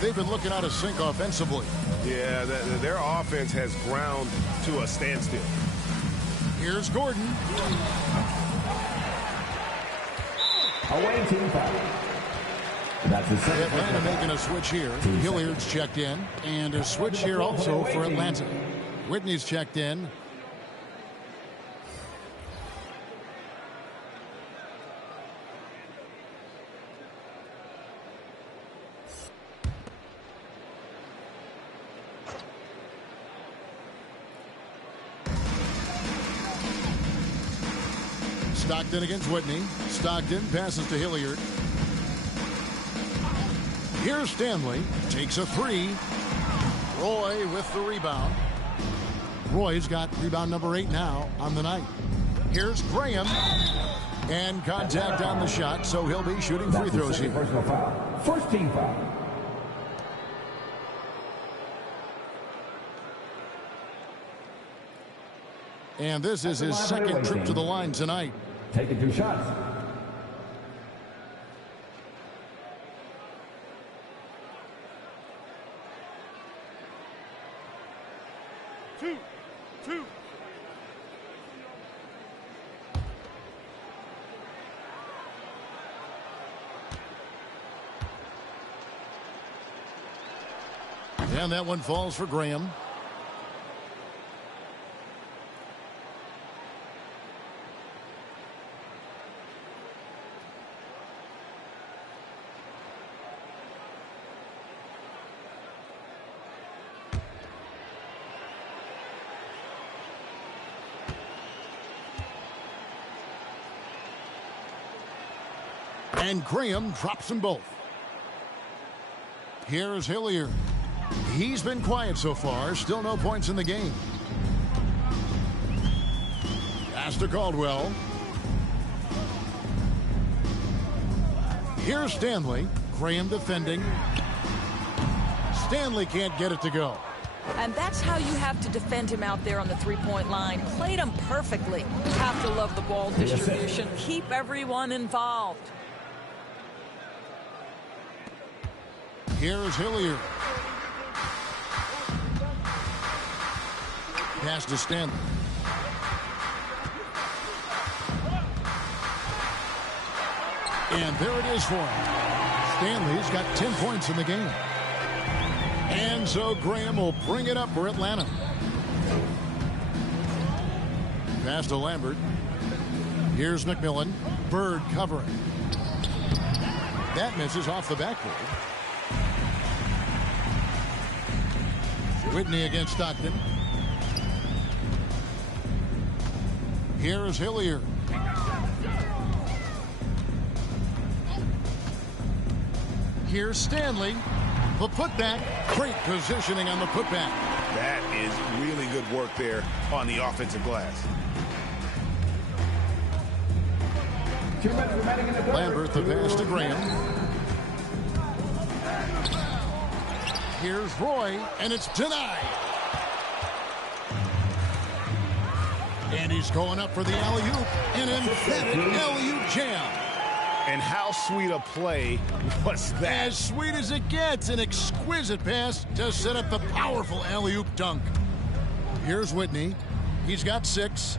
They've been looking out of sync offensively. Yeah, their offense has ground to a standstill. Here's Gordon. Away team foul. That's the second. Atlanta making a switch here. Hilliard's checked in. And a switch here also for Atlanta. Whitney's checked in. Stockton against Whitney. Stockton passes to Hilliard. Here's Stanley. Takes a 3. Roy with the rebound. Roy's got rebound number 8 now on the night. Here's Graham. And contact on the shot, so he'll be shooting free throws here. Personal foul. First team foul. And this is his second trip to the line tonight. Taking 2 shots. Two. And that one falls for Graham. And Graham drops them both. Here's Hilliard. He's been quiet so far. Still no points in the game. Pass to Caldwell. Here's Stanley. Graham defending. Stanley can't get it to go. And that's how you have to defend him out there on the three-point line. Played him perfectly. Have to love the ball distribution. Keep everyone involved. Here's Hilliard. Pass to Stanley. And there it is for him. Stanley's got 10 points in the game. And so Graham will bring it up for Atlanta. Pass to Lambert. Here's McMillan. Bird covering. That misses off the backboard. Whitney against Stockton. Here's Hilliard. Here's Stanley. The putback. Great positioning on the putback. That is really good work there on the offensive glass. Lambert, the pass to Graham. Here's Roy, and it's denied. And he's going up for the alley-oop. An emphatic alley-oop jam. And how sweet a play was that? As sweet as it gets. An exquisite pass to set up the powerful alley-oop dunk. Here's Whitney. He's got 6.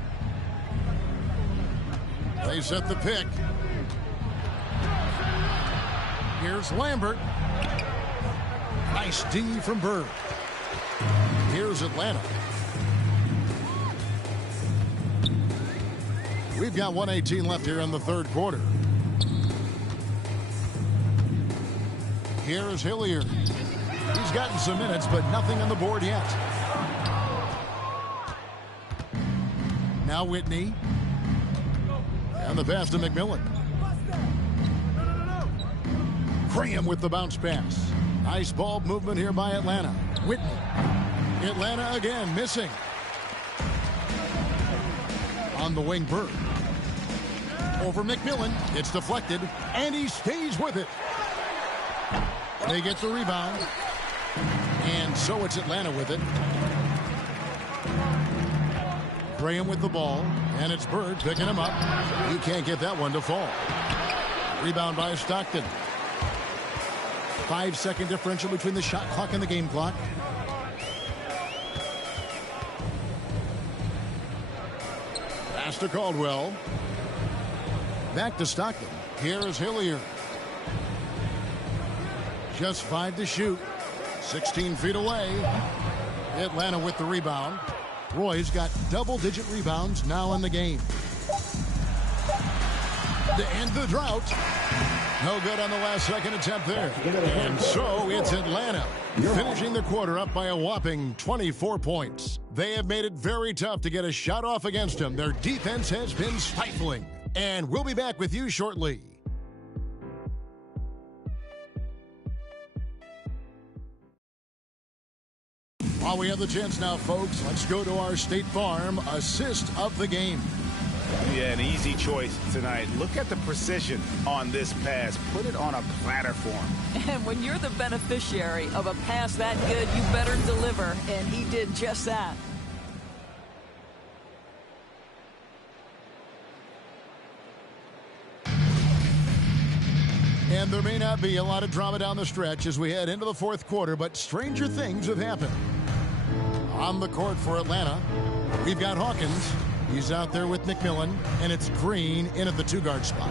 They set the pick. Here's Lambert. Nice D from Bird. Here's Atlanta. We've got 1:18 left here in the third quarter. Here's Hilliard. He's gotten some minutes, but nothing on the board yet. Now Whitney. And the pass to McMillan. Graham with the bounce pass. Nice ball movement here by Atlanta. Whitney. Atlanta again missing. On the wing, Bird. Over McMillan. It's deflected, and he stays with it. They get the rebound. And so it's Atlanta with it. Graham with the ball, and it's Bird picking him up. He can't get that one to fall. Rebound by Stockton. 5-second differential between the shot clock and the game clock. Pass to Caldwell. Back to Stockton. Here is Hilliard. Just 5 to shoot. 16 feet away. Atlanta with the rebound. Roy's got double-digit rebounds now in the game. To end the drought. No good on the last second attempt there. And so it's Atlanta finishing the quarter up by a whopping 24 points. They have made it very tough to get a shot off against them. Their defense has been stifling. And we'll be back with you shortly. While we have the chance now, folks, let's go to our State Farm assist of the game. Yeah, an easy choice tonight. Look at the precision on this pass. Put it on a platter for him. And when you're the beneficiary of a pass that good, you better deliver. And he did just that. And there may not be a lot of drama down the stretch as we head into the fourth quarter, but stranger things have happened. On the court for Atlanta, we've got Hawkins. He's out there with McMillan, and it's Green in at the 2-guard spot.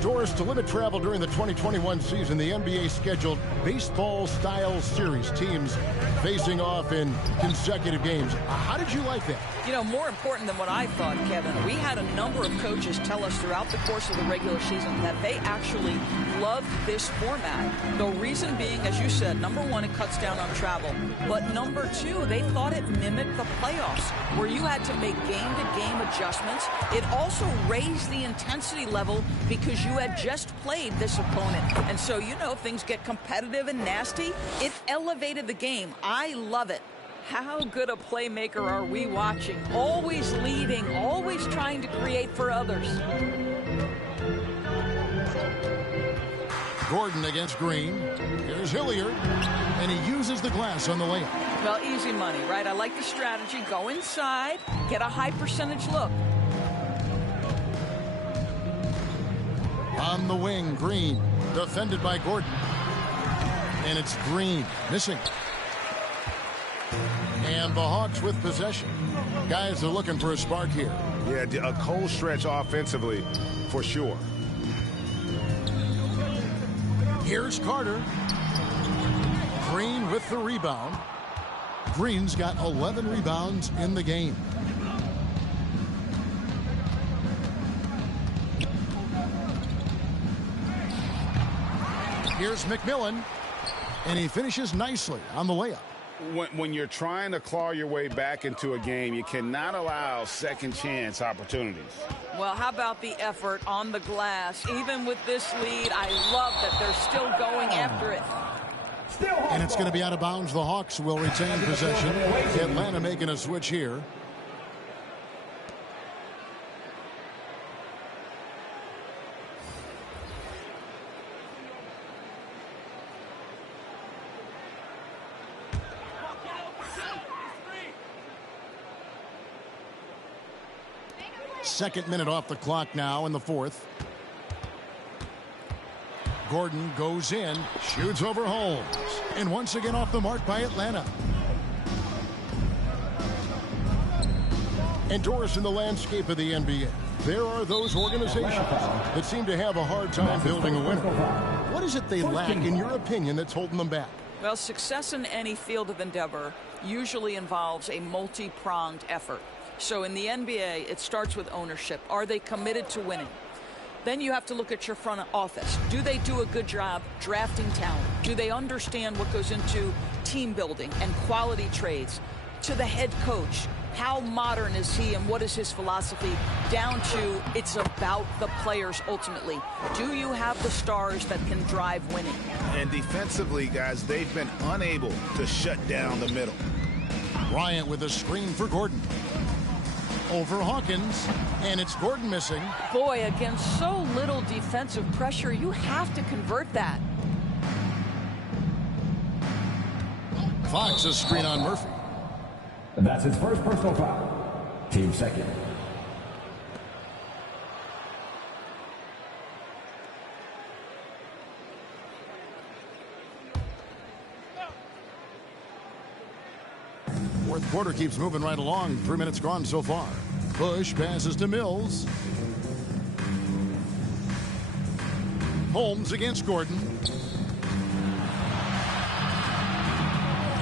Doris, to limit travel during the 2021 season, the NBA scheduled baseball-style series, teams facing off in consecutive games. How did you like that? You know, more important than what I thought, Kevin, we had a number of coaches tell us throughout the course of the regular season that they actually loved this format. The reason being, as you said, number one, it cuts down on travel. But number two, they thought it mimicked the playoffs, where you had to make game-to-game adjustments. It also raised the intensity level because you had just played this opponent. And so, you know, things get competitive and nasty. It elevated the game. I love it. How good a playmaker are we watching? Always leading, always trying to create for others. Gordon against Green. Here's Hilliard, and he uses the glass on the layup. Well, easy money, right? I like the strategy. Go inside, get a high percentage look. On the wing, Green, defended by Gordon. And it's Green, missing. And the Hawks with possession. Guys are looking for a spark here. Yeah, a cold stretch offensively for sure. Here's Carter. Green with the rebound. Green's got 11 rebounds in the game. Here's McMillan. And he finishes nicely on the layup. When you're trying to claw your way back into a game, you cannot allow second chance opportunities. Well, how about the effort on the glass? Even with this lead, I love that they're still going after it. And it's going to be out of bounds. The Hawks will retain possession. Atlanta making a switch here. Second minute off the clock now in the fourth. Gordon goes in, shoots over Holmes, and once again off the mark by Atlanta. And Doris, in the landscape of the NBA, there are those organizations that seem to have a hard time building a winner. What is it they lack, in your opinion, that's holding them back? Well, success in any field of endeavor usually involves a multi-pronged effort. So in the NBA, it starts with ownership. Are they committed to winning? Then you have to look at your front office. Do they do a good job drafting talent? Do they understand what goes into team building and quality trades? To the head coach, how modern is he and what is his philosophy? Down to it's about the players ultimately. Do you have the stars that can drive winning? And defensively, guys, they've been unable to shut down the middle. Bryant with a screen for Gordon. Over Hawkins, and it's Gordon missing. Boy, against so little defensive pressure, you have to convert that. Fox, a screen on Murphy. That's his first personal foul. Team second. Fourth quarter keeps moving right along. 3 minutes gone so far. Bush passes to Mills. Holmes against Gordon.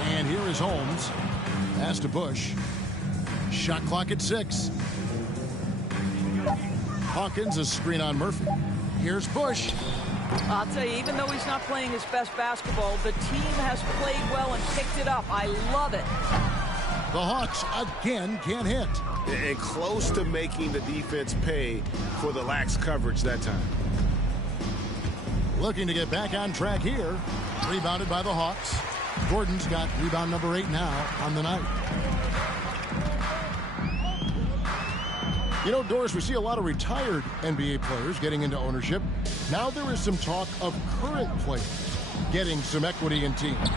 And here is Holmes. Pass to Bush. Shot clock at 6. Hawkins, a screen on Murphy. Here's Bush. I'll tell you, even though he's not playing his best basketball, the team has played well and picked it up. I love it. The Hawks again can't hit. And close to making the defense pay for the lax coverage that time. Looking to get back on track here. Rebounded by the Hawks. Gordon's got rebound number 8 now on the night. You know, Doris, we see a lot of retired NBA players getting into ownership. Now there is some talk of current players getting some equity in teams.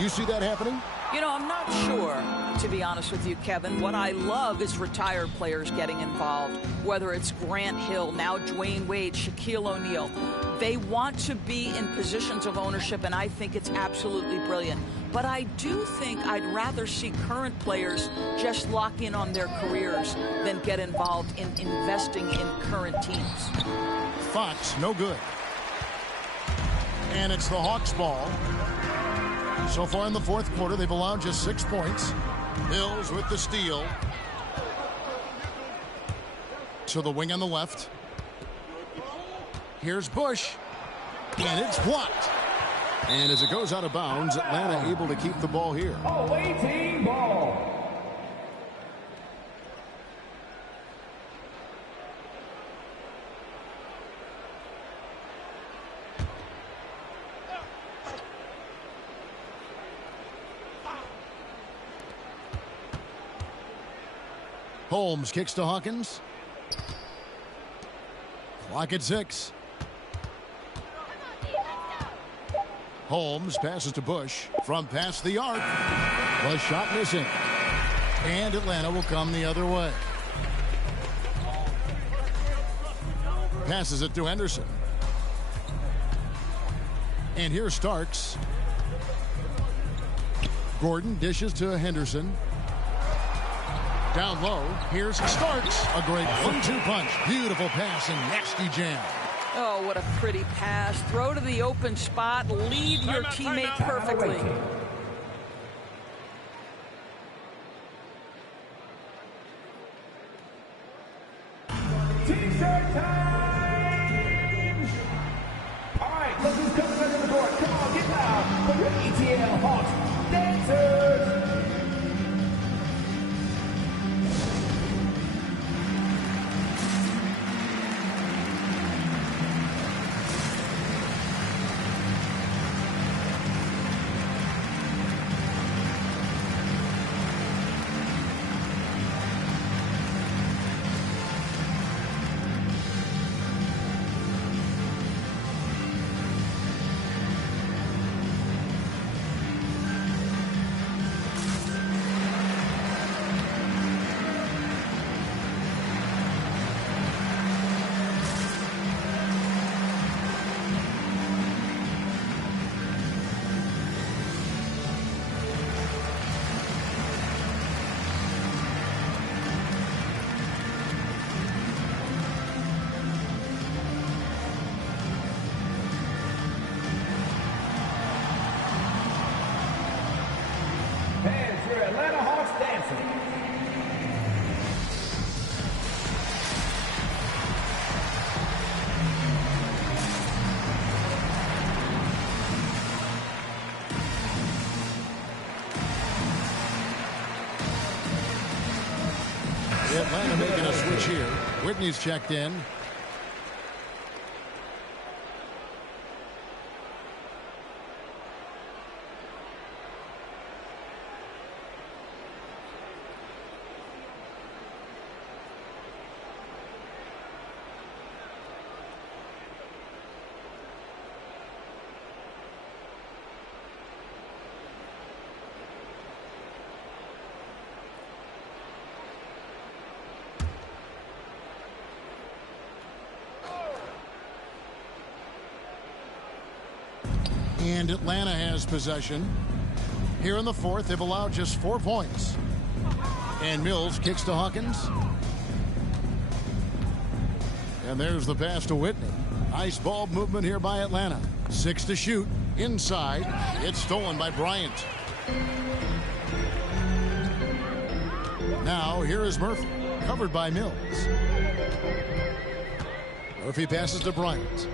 You see that happening? You know, I'm not sure, to be honest with you, Kevin. What I love is retired players getting involved, whether it's Grant Hill, now Dwayne Wade, Shaquille O'Neal. They want to be in positions of ownership, and I think it's absolutely brilliant. But I do think I'd rather see current players just lock in on their careers than get involved in investing in current teams. Fox, no good. And it's the Hawks' ball. So far in the fourth quarter, they've allowed just 6 points. Mills with the steal. To the wing on the left. Here's Bush. And it's blocked. And as it goes out of bounds, Atlanta able to keep the ball here. Away team ball. Holmes kicks to Hawkins. Clock at 6. Holmes passes to Bush from past the arc. The shot missing. And Atlanta will come the other way. Passes it to Henderson. And here's Starks. Gordon dishes to Henderson. Down low, here's Starks. A great 1-2 punch. Beautiful pass and nasty jam. Oh, what a pretty pass. Throw to the open spot. Lead your teammate perfectly. T-shirt time! All right, look who's coming under the board. Come on, get loud for your ETL Hawks dancers! Hands your Atlanta Hawks dancing. Atlanta making a switch here. Whitney's checked in. And Atlanta has possession. Here in the fourth, they've allowed just 4 points. And Mills kicks to Hawkins. And there's the pass to Whitney. Nice ball movement here by Atlanta. 6 to shoot. Inside. It's stolen by Bryant. Now, here is Murphy. Covered by Mills. Murphy passes to Bryant.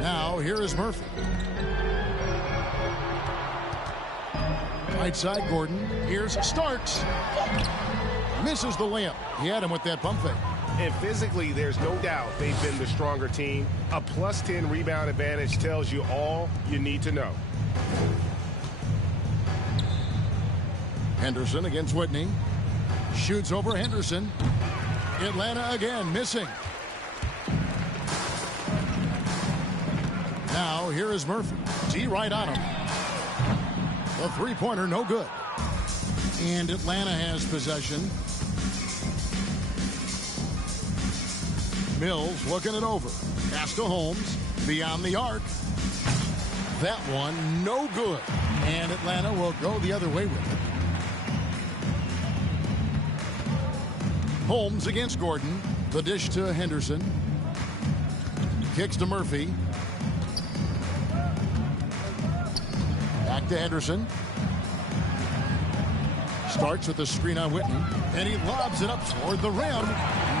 Now, here is Murphy. Right side, Gordon. Here's Starks. Misses the layup. He had him with that pump fake. And physically, there's no doubt they've been the stronger team. A +10 rebound advantage tells you all you need to know. Henderson against Whitney. Shoots over Henderson. Atlanta again missing. Now, here is Murphy. T right on him. The three-pointer, no good. And Atlanta has possession. Mills looking it over. Pass to Holmes. Beyond the arc. That one, no good. And Atlanta will go the other way with it. Holmes against Gordon. The dish to Henderson. Kicks to Murphy. Back to Henderson. Starts with the screen on Whitney. And he lobs it up toward the rim.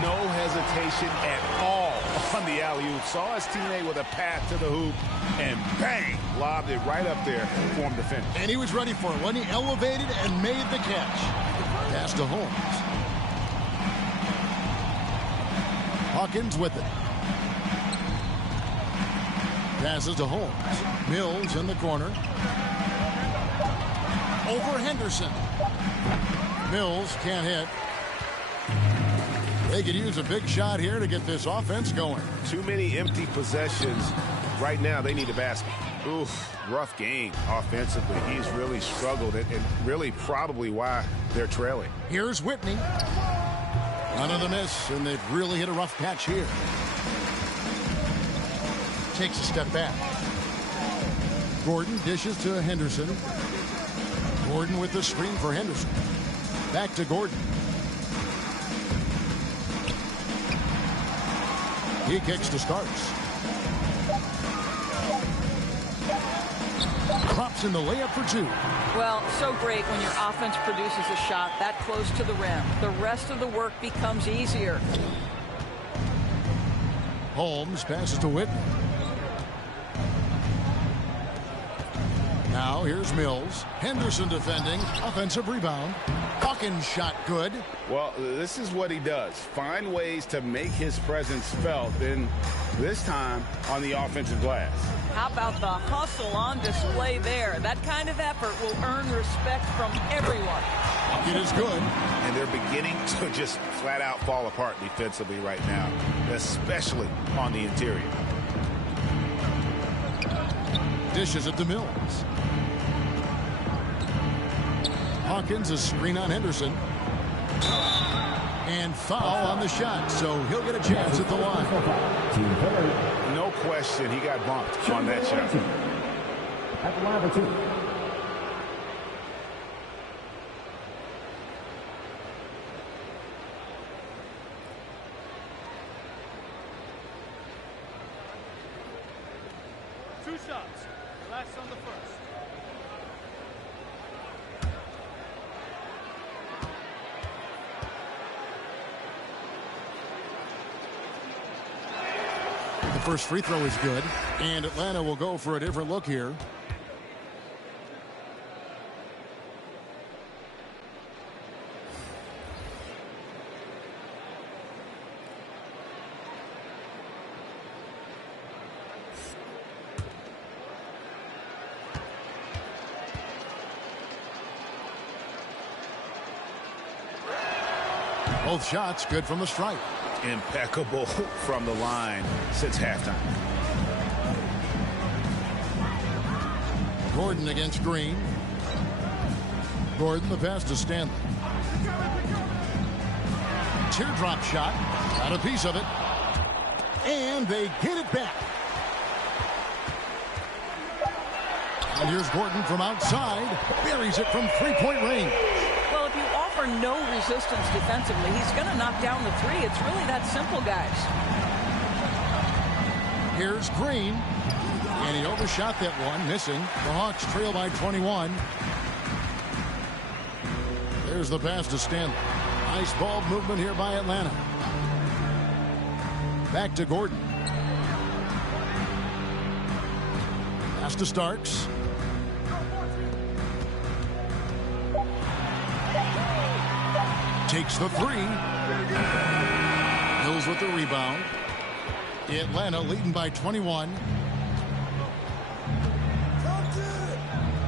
No hesitation at all on the alley-oop. Saw his teammate with a path to the hoop. And bang! Lobbed it right up there for him to finish. And he was ready for it when he elevated and made the catch. Pass to Holmes. Hawkins with it. Passes to Holmes. Mills in the corner. Over Henderson. Mills can't hit. They could use a big shot here to get this offense going. Too many empty possessions. Right now, they need a basket. Oof, rough game offensively. He's really struggled, and really probably why they're trailing. Here's Whitney. Another miss, and they've really hit a rough patch here. Takes a step back. Gordon dishes to Henderson. Gordon with the screen for Henderson. Back to Gordon. He kicks to Starks. Drops in the layup for two. Well, so great when your offense produces a shot that close to the rim. The rest of the work becomes easier. Holmes passes to Whitney. Now here's Mills. Henderson defending. Offensive rebound. Hawkins shot good. Well, this is what he does. Find ways to make his presence felt, then this time on the offensive glass. How about the hustle on display there? That kind of effort will earn respect from everyone. It is good. And they're beginning to just flat out fall apart defensively right now, especially on the interior. Dishes it to Mills. Hawkins, a screen on Henderson. And foul on the shot, so he'll get a chance at the line. No question, he got bumped on that shot. At the line for two. Two shots. Relax on the first. The first free throw is good, and Atlanta will go for a different look here. Both shots good from the stripe. Impeccable from the line since halftime. Gordon against Green. Gordon the pass to Stanley. Teardrop shot. Got a piece of it. And they get it back. And here's Gordon from outside. Buries it from three-point range. Well, if you offer no resistance defensively, he's going to knock down the three. It's really that simple, guys. Here's Green. And he overshot that one, missing. The Hawks trail by 21. There's the pass to Stanley. Nice ball movement here by Atlanta. Back to Gordon. Pass to Starks. Takes the three. Hills with the rebound. Atlanta leading by 21.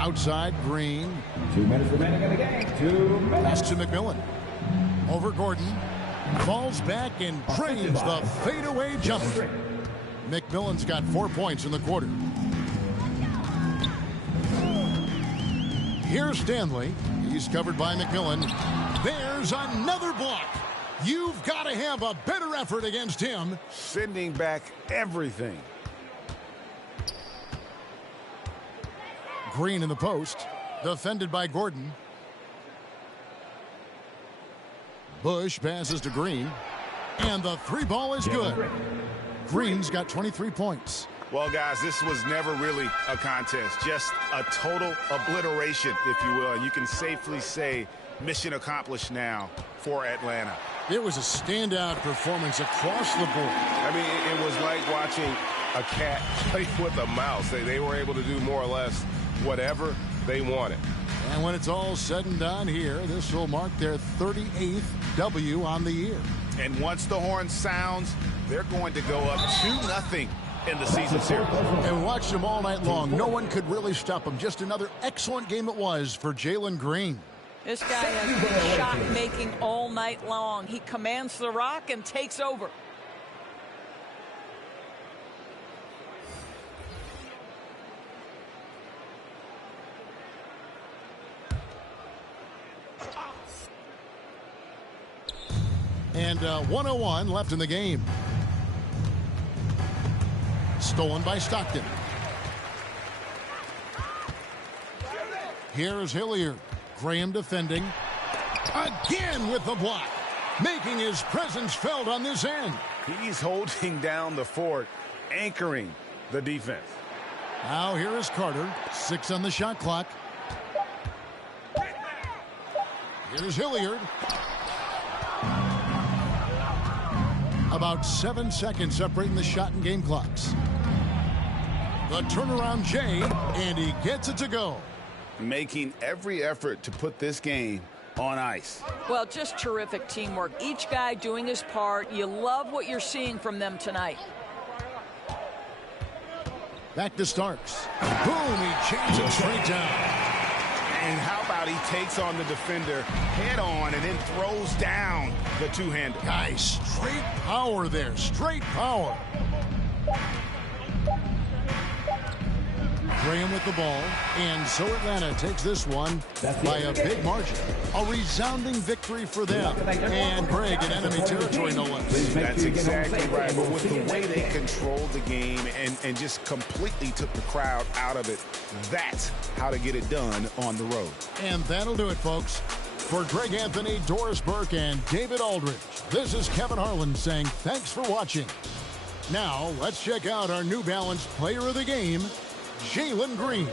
Outside, Green. 2 minutes remaining in the game. 2 minutes. Pass to McMillan. Over Gordon. Falls back and drains the fadeaway jumper. McMillan's got 4 points in the quarter. Here's Stanley. He's covered by McMillan. There's another block. You've got to have a better effort against him. Sending back everything. Green in the post. Defended by Gordon. Bush passes to Green. And the three ball is good. Green's got 23 points. Well, guys, this was never really a contest. Just a total obliteration, if you will. And you can safely say mission accomplished now for Atlanta. It was a standout performance across the board. I mean, it was like watching a cat play with a mouse. They were able to do more or less whatever they wanted. And when it's all said and done here, this will mark their 38th W on the year. And once the horn sounds, they're going to go up 2-0 in the season series. And watched them all night long. No one could really stop them. Just another excellent game it was for Jalen Green. This guy has been shot making all night long. He commands the rock and takes over. And 101 left in the game. Stolen by Stockton. Here's Hilliard. Graham defending. Again with the block. Making his presence felt on this end. He's holding down the fort, anchoring the defense. Now here is Carter. 6 on the shot clock. Here's Hilliard. About 7 seconds separating the shot and game clocks. The turnaround Jay, and he gets it to go. Making every effort to put this game on ice. Well, just terrific teamwork. Each guy doing his part. You love what you're seeing from them tonight. Back to Starks. Boom, he chains it straight down. And how about he takes on the defender head on and then throws down the two-hander. Guys, straight power there. Straight power. Graham with the ball, and so Atlanta takes this one by a big margin. A resounding victory for them. And Greg in enemy territory, no less. That's exactly right. But with the way they controlled the game and just completely took the crowd out of it, that's how to get it done on the road. And that'll do it, folks. For Greg Anthony, Doris Burke, and David Aldridge, this is Kevin Harlan saying thanks for watching. Now, let's check out our New Balance Player of the Game, Jalen Green.